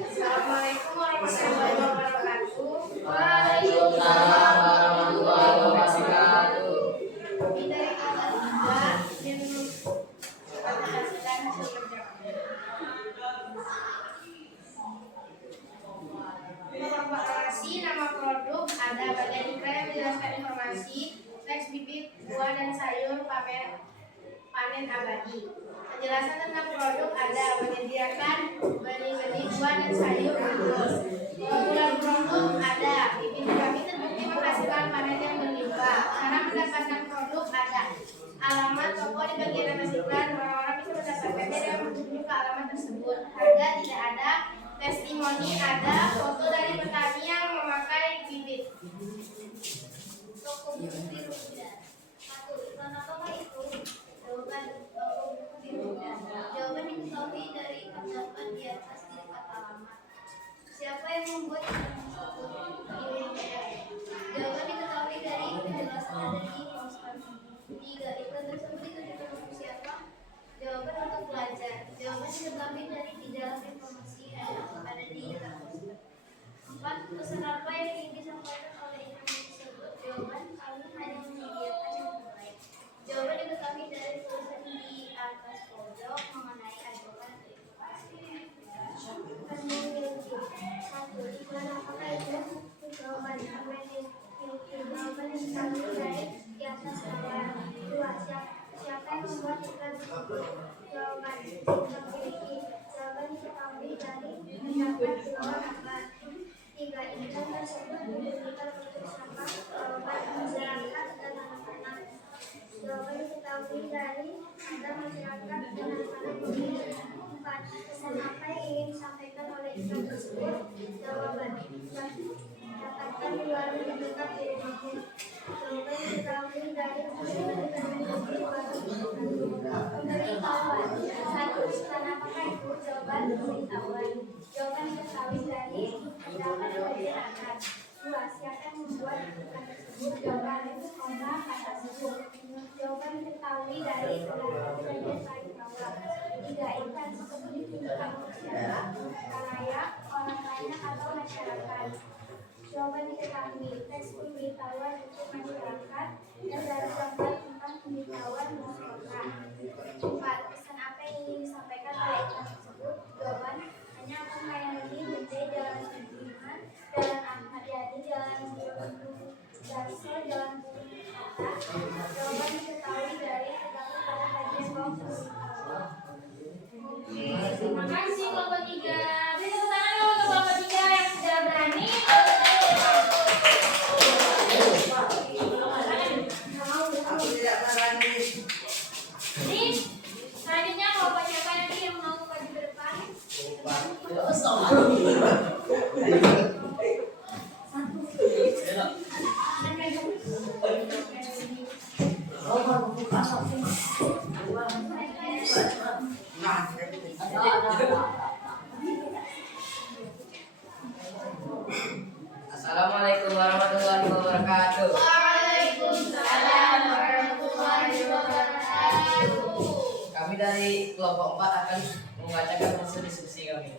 Assalamualaikum warahmatullahi wabarakatuh. Waalaikumsalam warahmatullahi wabarakatuh. Kami dari kelas 3 yang mempresentasikan hasil kerja kami. Informasi nama produk ada. Bagian iklan yang menjelaskan informasi, teks bibit buah dan sayur panen abadi. Penjelasan tentang produk ada. Menyediakan benih-benih buah dan sayur unggul. Keunggulan produk ada. Bibit kami terbukti menghasilkan panen yang berlimpah. Cara mendapatkan produk ada. Alamat toko di bagian atas iklan. testimoni ada, foto dari petani yang memakai bibit. Toko buku biru muda. 1. Iklan apakah itu? Jawaban, toko buku biru muda. Jawaban diketahui dari terdapat di atas di kata alamat. Siapa yang membuat iklan tersebut? Biru muda. Jawaban diketahui dari penjelasan ada di poster. 3. Iklan tersebut ditujukan untuk siapa? Jawaban untuk pelajar. Jawaban diketahui dari dijelaskan informasi ada di iklan tersebut. 4. Pesan apa yang ingin disampaikan oleh iklan tersebut? Jawaban, kami hanya menyediakan yang terbaik. Jawaban diketahui dari tulisan di atas pojok mengenai ajakan Satu. Iklan apakah itu? Jawaban, jawaban diketahui dari di atas gambar. 2. Siapa yang membuat iklan tersebut? Jawaban, memiliki. Jawaban diketahui dari terdapat dua gambar. 3. Iklan tersebut ditujukan untuk siapa? Jawaban, masyarakat dan anak-anak. Jawaban diketahui dari ada masyarakat dan anak-anak memilih. 4. Pesan apa yang ingin disampaikan oleh iklan tersebut? Jawaban, dapatkan di warung terdekat di rumahmu. Jawaban diketahui dari pemberitahuan. 1. Iklan apakah itu? Jawaban, pemberitahuan. Jawaban diketahui dari terdapat masyarakat. 2. Siapa yang membuat iklan tersebut? Jawaban, kata sebut. Jawaban diketahui dari terdapat kejadian paling bawah. 3. Iklan tersebut ditujukan untuk siapa? Khalayak, orang banyak atau masyarakat. Jawaban diketahui teks pemberitahuan untuk masyarakat dan dari gambar tentang pemberitahuan luas kota. 4. Pesan apa yang ingin disampaikan oleh iklan tersebut? Jawaban, hanya akan melayani Bendai Jalan Sudirman, Jalan Ahmad Yani, Jalan Darso, Jalan Bumi Kota. Jawaban diketahui dari terdapat pada bagian bawah pemberitahuan. Oke, terima kasih kelompok 3. Beri tepuk tangan dulu untuk kelompok 3 yang sudah berani. Aku tidak berani. Jadi, selanjutnya kelompok siapa lagi yang mau maju ke depan? Assalamualaikum warahmatullahi wabarakatuh. Waalaikumsalam warahmatullahi wabarakatuh. Kami dari kelompok 4 akan membacakan hasil diskusi kami.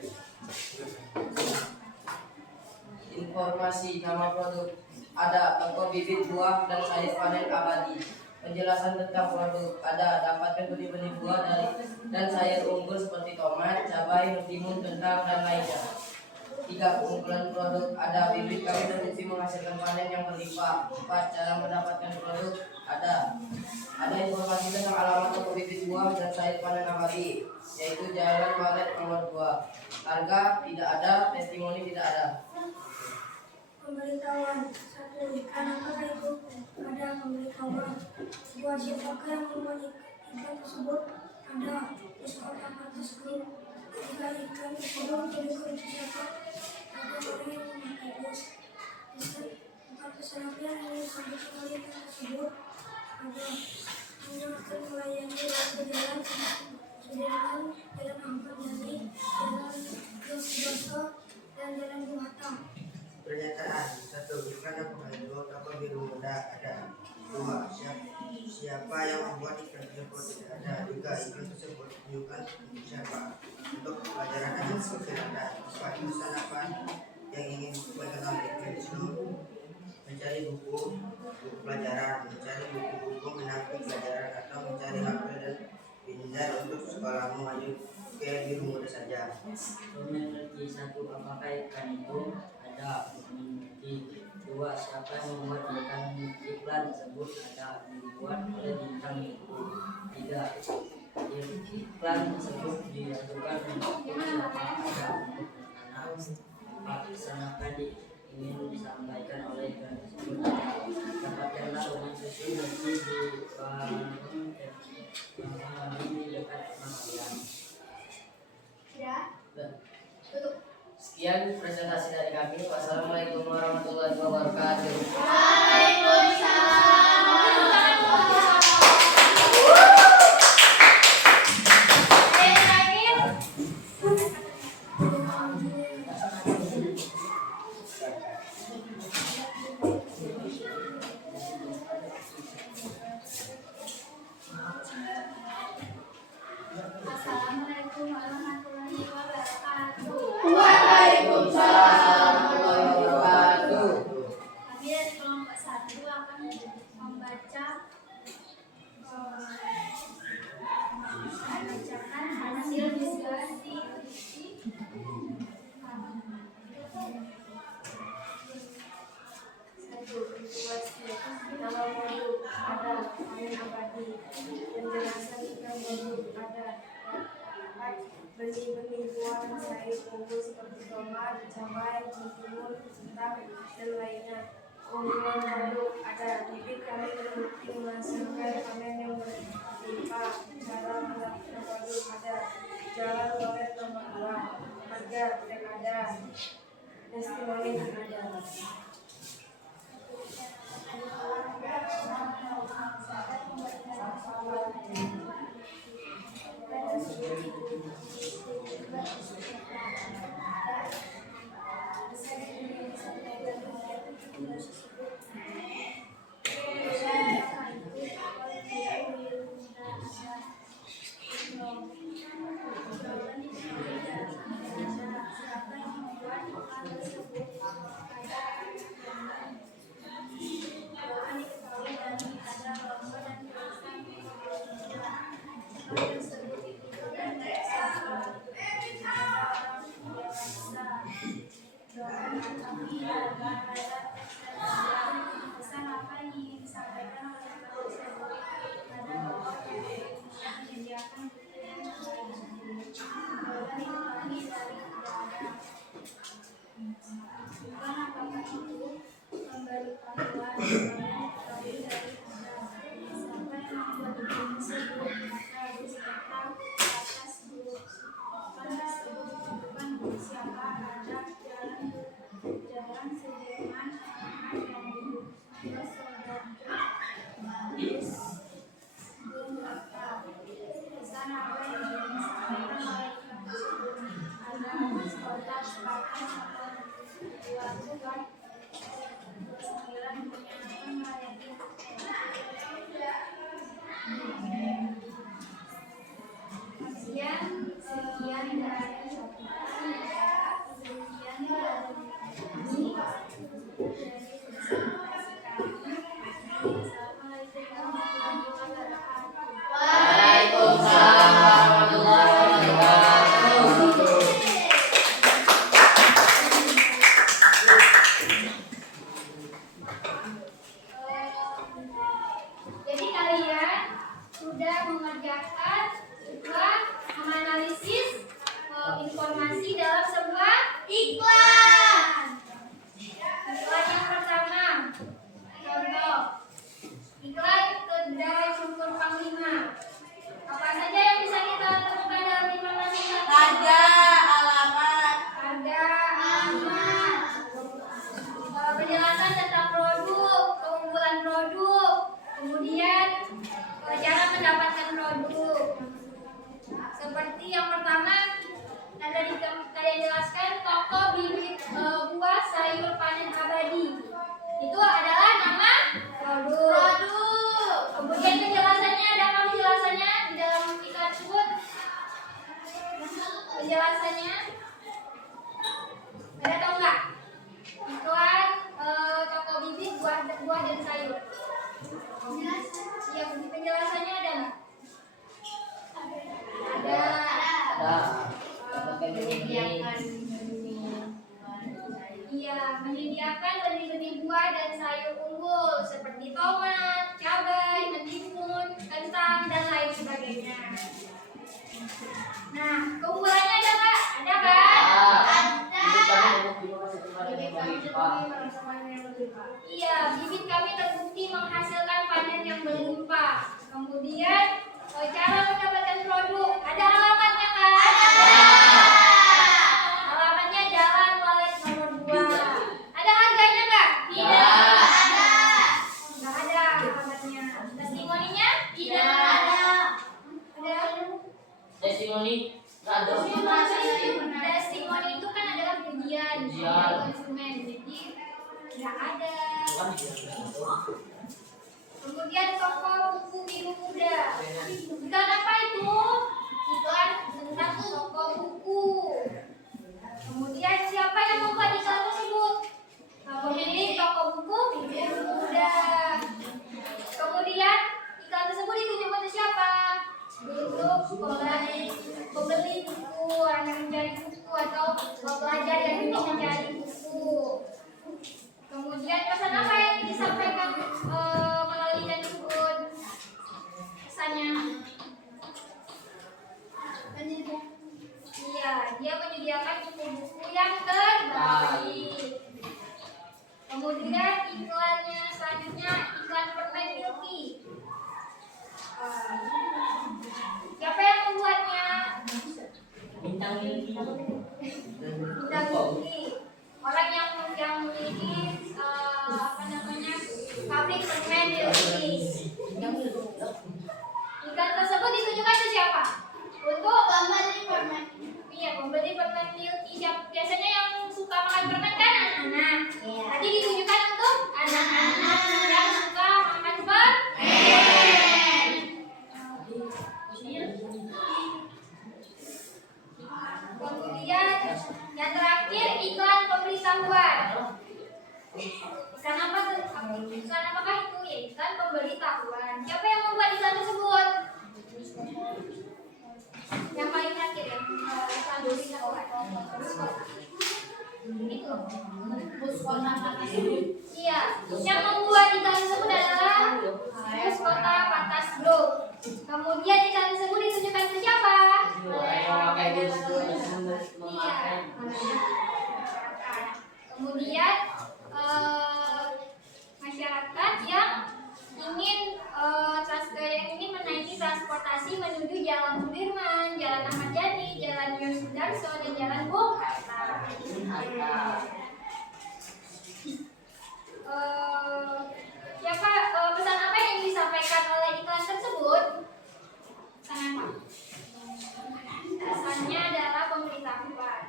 Informasi nama produk ada toko bibit buah dan sayur panen abadi. Penjelasan tentang produk ada dapatkan benih-benih buah dan sayur unggul seperti tomat, cabai, mentimun, kentang dan lainnya. 3. Keunggulan produk ada bibit kami terbukti menghasilkan panen yang berlimpah. 4. Cara mendapatkan produk ada informasi tentang alamat toko bibit buah dan sayur panen abadi, yaitu Jalan Walet nomor 2. Harga tidak ada, testimoni tidak ada. Pemberitahuan. 1. Iklan apakah itu? Ada pemberitahuan. 2. Siapakah yang membuat iklan tersebut? Ada. Terus kotak atas grup. 3. Iklan tersebut ditujukan untuk siapa? Ada orang yang memakai bus. 4. Pesan apa yang ingin disampaikan oleh iklan tersebut? Ada. Hanya akan melayani jalan Sudirman, Jalan Ahmad Yani, Jalan Darso, dan Jalan Bumi Kota. Pernyataan. 1. Iklan apakah itu? Toko biru muda ada. 2. Siapa yang membuat iklan tersebut? Tidak ada. 3. Iklan tersebut ditujukan untuk siapa? Untuk pelajaran anak kecil ada. 4. Pesan apa yang ingin disampaikan oleh iklan itu? Mencari buku pelajaran, mencari buku-buku menampung pelajaran, atau mencari HP dan binder untuk sekolahmu. Maju ke biru muda saja. Memiliki 1. Apakah iklan itu? Ada. Memiliki 2. Siapa yang membuat iklan tersebut? Ada. Dibuat oleh bintang itu. 3. Iklan tersebut diajukan untuk siapa? Ada. Untuk anak. 4. Pesan apa ingin disampaikan oleh iklan tersebut? Dapatkanlah rumah susu bersih di dekat rumah kalian. Ya. Tutup. wabarakatuh. Assalamualaikum warahmatullahi wabarakatuh. Kami dari kelompok 1 akan membaca membacakan hasil diskusi. Nama produk ada panen abadi, penjelasan tentang produk ada benih-benih buah dan sayur unggul seperti tomat, cabai, timun, kentang, dan lainnya. Keunggulan produk ada bibit kami terbukti menghasilkan panen yang berlimpah. Cara mendapatkan produk ada jalan web nomor 2, harga yang ada, testimoni yang ada. Pesan apa yang ingin disampaikan oleh Bapak tersebut pada Bapak menyediakan buku yang baik. Kami dari tidak bukan apakah itu memberi panduan tapi dari siapa yang membuat buku tersebut maka harus tetap atas buku tersebut bukan siapa ada jalan Sudirman dan terus pesan apa yang disampaikan oleh ada kotak sepakat dilakukan 9 penyerapan melayani sekian dari jadi kalian sudah mengerjakan sebuah menganalisis informasi dalam sebuah iklan. Iklan yang pertama, contoh iklan kedai syukur Panglima. Apa saja yang bisa kita temukan dalam iklan tersebut? Harga, alamat. Penjelasan tentang produk, keunggulan produk, kemudian cara mendapatkan produk. Seperti yang pertama, yang tadi kalian jelaskan, toko bibit buah sayur panen abadi. Itu adalah nama produk. Kemudian penjelasannya, ada apa penjelasannya di dalam iklan tersebut? Penjelasannya ada atau enggak? Iklan toko bibit buah dan sayur. Iya, penjelasannya ada nggak? Menyediakan benih-benih buah dan sayur unggul seperti tomat, cabai, mentimun, kentang, dan lain sebagainya. Nah, keunggulannya ada nggak? Ada kan? Iya, bibit kami terbukti menghasilkan panen yang berlimpah. Kemudian cara mendapatkan produk, ada alamatnya kan? Alamatnya Jalan Walet nomor 2. Ada harganya nggak? Tidak. testimoni nggak ada. Testimoni itu kan adalah pujian dari konsumen, jadi nggak ada. Kemudian toko buku biru muda. Iklan apa itu? Iklan tentang toko buku. Kemudian siapa yang membuat iklan tersebut? Pemilik toko buku biru muda. Kemudian iklan tersebut dituju pada siapa? Untuk pembeli buku, orang yang mencari buku atau pelajar yang ingin mencari buku. Kemudian pesan apa yang ingin disampaikan melalui iklan tersebut? Pesannya? Iya, dia menyediakan buku-buku yang terbaik. Kemudian iklannya selanjutnya iklan permen Milky. Siapa yang membuatnya? Bintang Milky. Bintang Milky. Orang yang memiliki pabrik permen Milky. Iklan tersebut ditujukan ke siapa? Untuk pembeli permen. Iya, pembeli permen Milky. Biasanya yang suka makan permen kan anak-anak. Tadi ditujukan untuk anak-anak yang suka makan permen. Kemudian yang terakhir iklan pemberitahuan. Iklan apakah itu? Ya, iklan pemberitahuan. Siapa yang membuat iklan tersebut? Yang paling terakhir ya, iklan pemberitahuan. Itu. Iya, yang membuat iklan tersebut adalah Bus Kota Patas Group. Kemudian iklan tersebut ditujukan ke siapa? Kemudian masyarakat yang ingin menaiki transportasi menuju Jalan Sudirman, Jalan Ahmad Yani, Jalan Yosudarso, dan Jalan Bung Hatta. Pesan apa yang disampaikan oleh iklan tersebut? Pesan apa? Pesannya adalah pemberitahuan.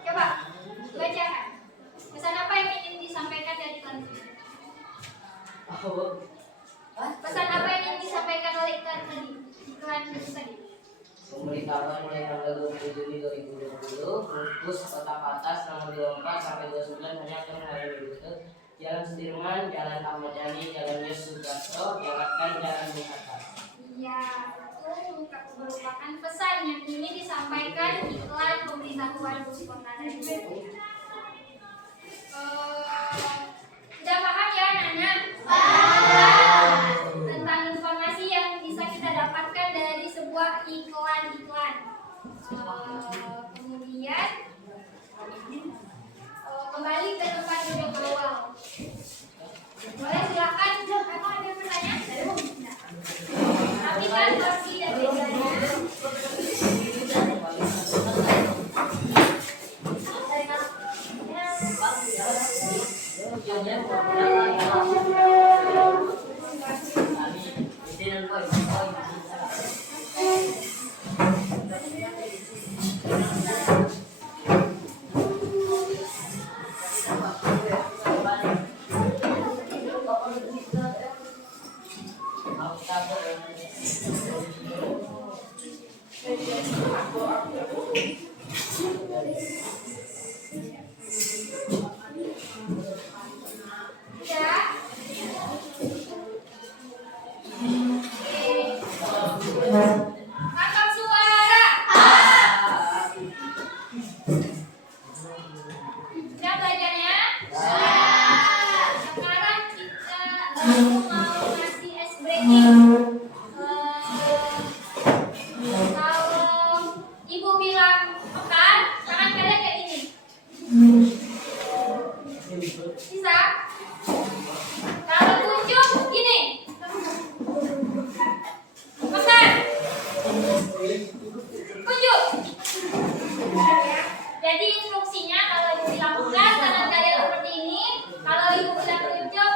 Coba bacakan. Pesan apa yang ingin disampaikan dari iklan tersebut? Pesan apa yang ingin disampaikan oleh iklan tadi? Iklan tadi. Pemberitahuan mulai tanggal 20 Juli 2020, bus Kota Patas nomor 24 sampai 29 hanya akan melayani rute Jalan Sudirman, Jalan Ahmad Yani, Jalan Yosudarso, diarahkan Jalan Bung Hatta. Iya, itu merupakan pesan yang ingin disampaikan iklan pemberitahuan bus kota tadi. Sudah paham ya anak-anak? Tentang informasi yang bisa kita dapatkan dari sebuah iklan-iklan. Kemudian kembali ke tempat duduk awal. Boleh silakan, apa ada pertanyaan? Tapi kan porsi dan bedanya. Angkat suara. Sudah belajarnya? Sekarang aku mau ngasih ice breaking. Kalau ibu bilang makan, tangan kalian kayak gini. Bisa? Kalau tunjuk gini. Makan. Tunjuk. Jadi instruksinya kalau ibu bilang makan, tangan kalian seperti ini. Kalau ibu bilang tunjuk,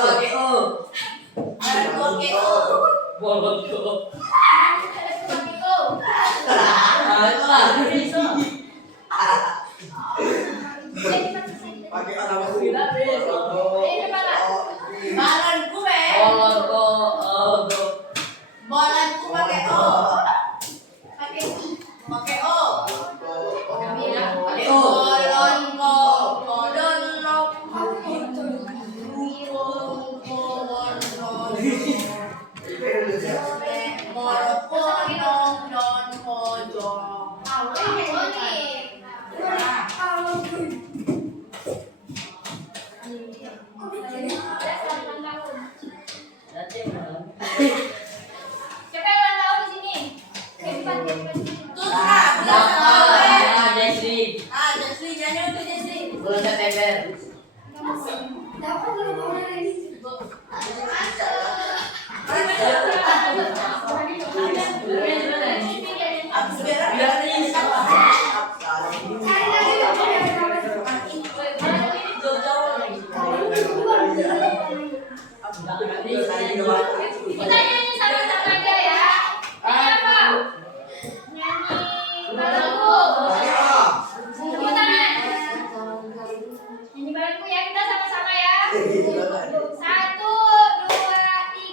pakai O. Badan gua pakai O. Bolot kok. Pakai O. Bisa. Pakai orang Tidak bisa. Ayo kepala. Badan gue. Bolot kok. Badan gue pakai O. Pakai I. Pakai O. Pakai O. Bolon ko, bolon no. Moroko nong don pojok. Oh nih. Berarti benar. Siapa yang ulang tahun di sini? Di depan. Tuh kak, bilang sama gue. Desri. Ah, Jasri nyanyi untuk Jasri. Bulan September. Dapat belum orang ini? Abis berak. Cari lagi dong, Kita nyanyi sama-sama aja ya. Nyanyi apa? Nyanyi barengku. Tepuk tangan. Nyanyi barengku ya, kita sama-sama ya. 1, 2, 3.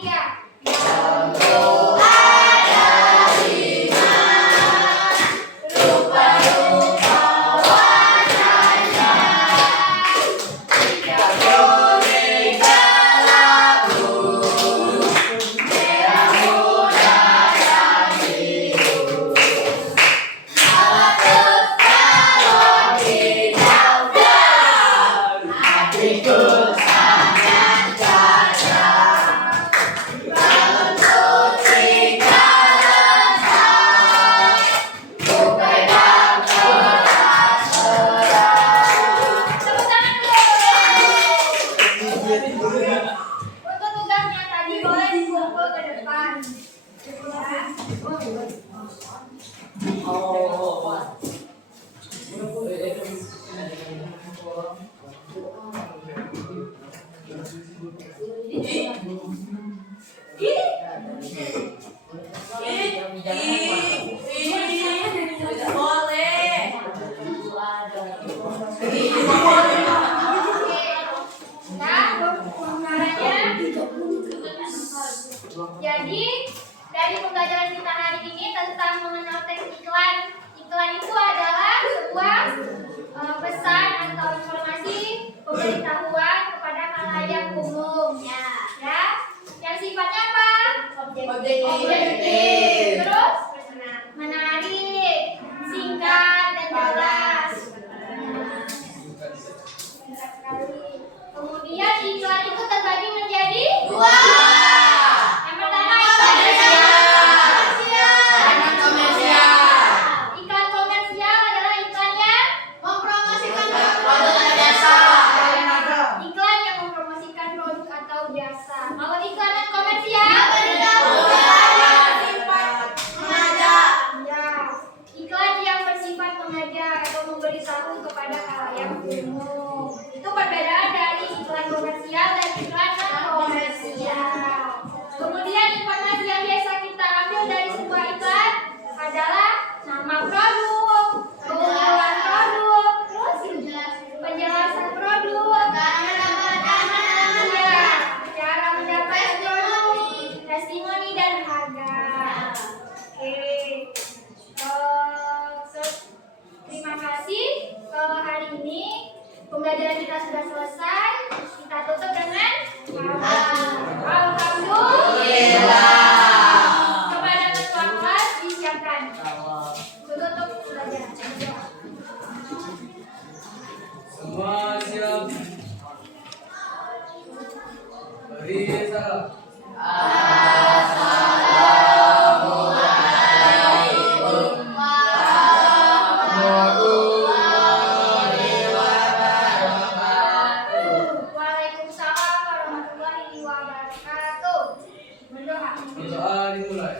Tepuk tangan dulu. Untuk tugasnya tadi boleh dikumpul ke depan. Tidak boleh. Jadi dari pembelajaran kita hari ini tentang mengenal teks iklan. Iklan itu adalah sebuah pesan atau informasi pemberitahuan kepada khalayak umum. Ya, yang sifatnya apa? Objektif. Terus menarik, singkat dan jelas. Singkat sekali. Kemudian iklan itu terbagi menjadi dua. Yang pertama Iklan komersial. Iklan komersial adalah iklan yang mempromosikan Produk atau jasa. Iklan yang mempromosikan produk atau jasa. Kalau iklan yang komersial Mengajak. ya, iklan yang bersifat mengajak atau memberitahu kepada khalayak umum. Itu perbedaan dari iklan komersial dan iklan non komersial. Kemudian informasi yang biasa kita ambil dari sebuah iklan adalah nama produk, keunggulan produk, terus penjelasan produk, ya, cara mendapatkan produk, testimoni dan harga. Oke. Terima kasih. Hari ini pembelajaran kita sudah selesai. Kita tutup dengan alhamdulillah. Kepada ketua kelas disiapkan. Tutup pembelajaran. Semua siap. Beri salam. Waalaikumsalam warahmatullahi wabarakatuh. Berdoa. Berdoa dimulai.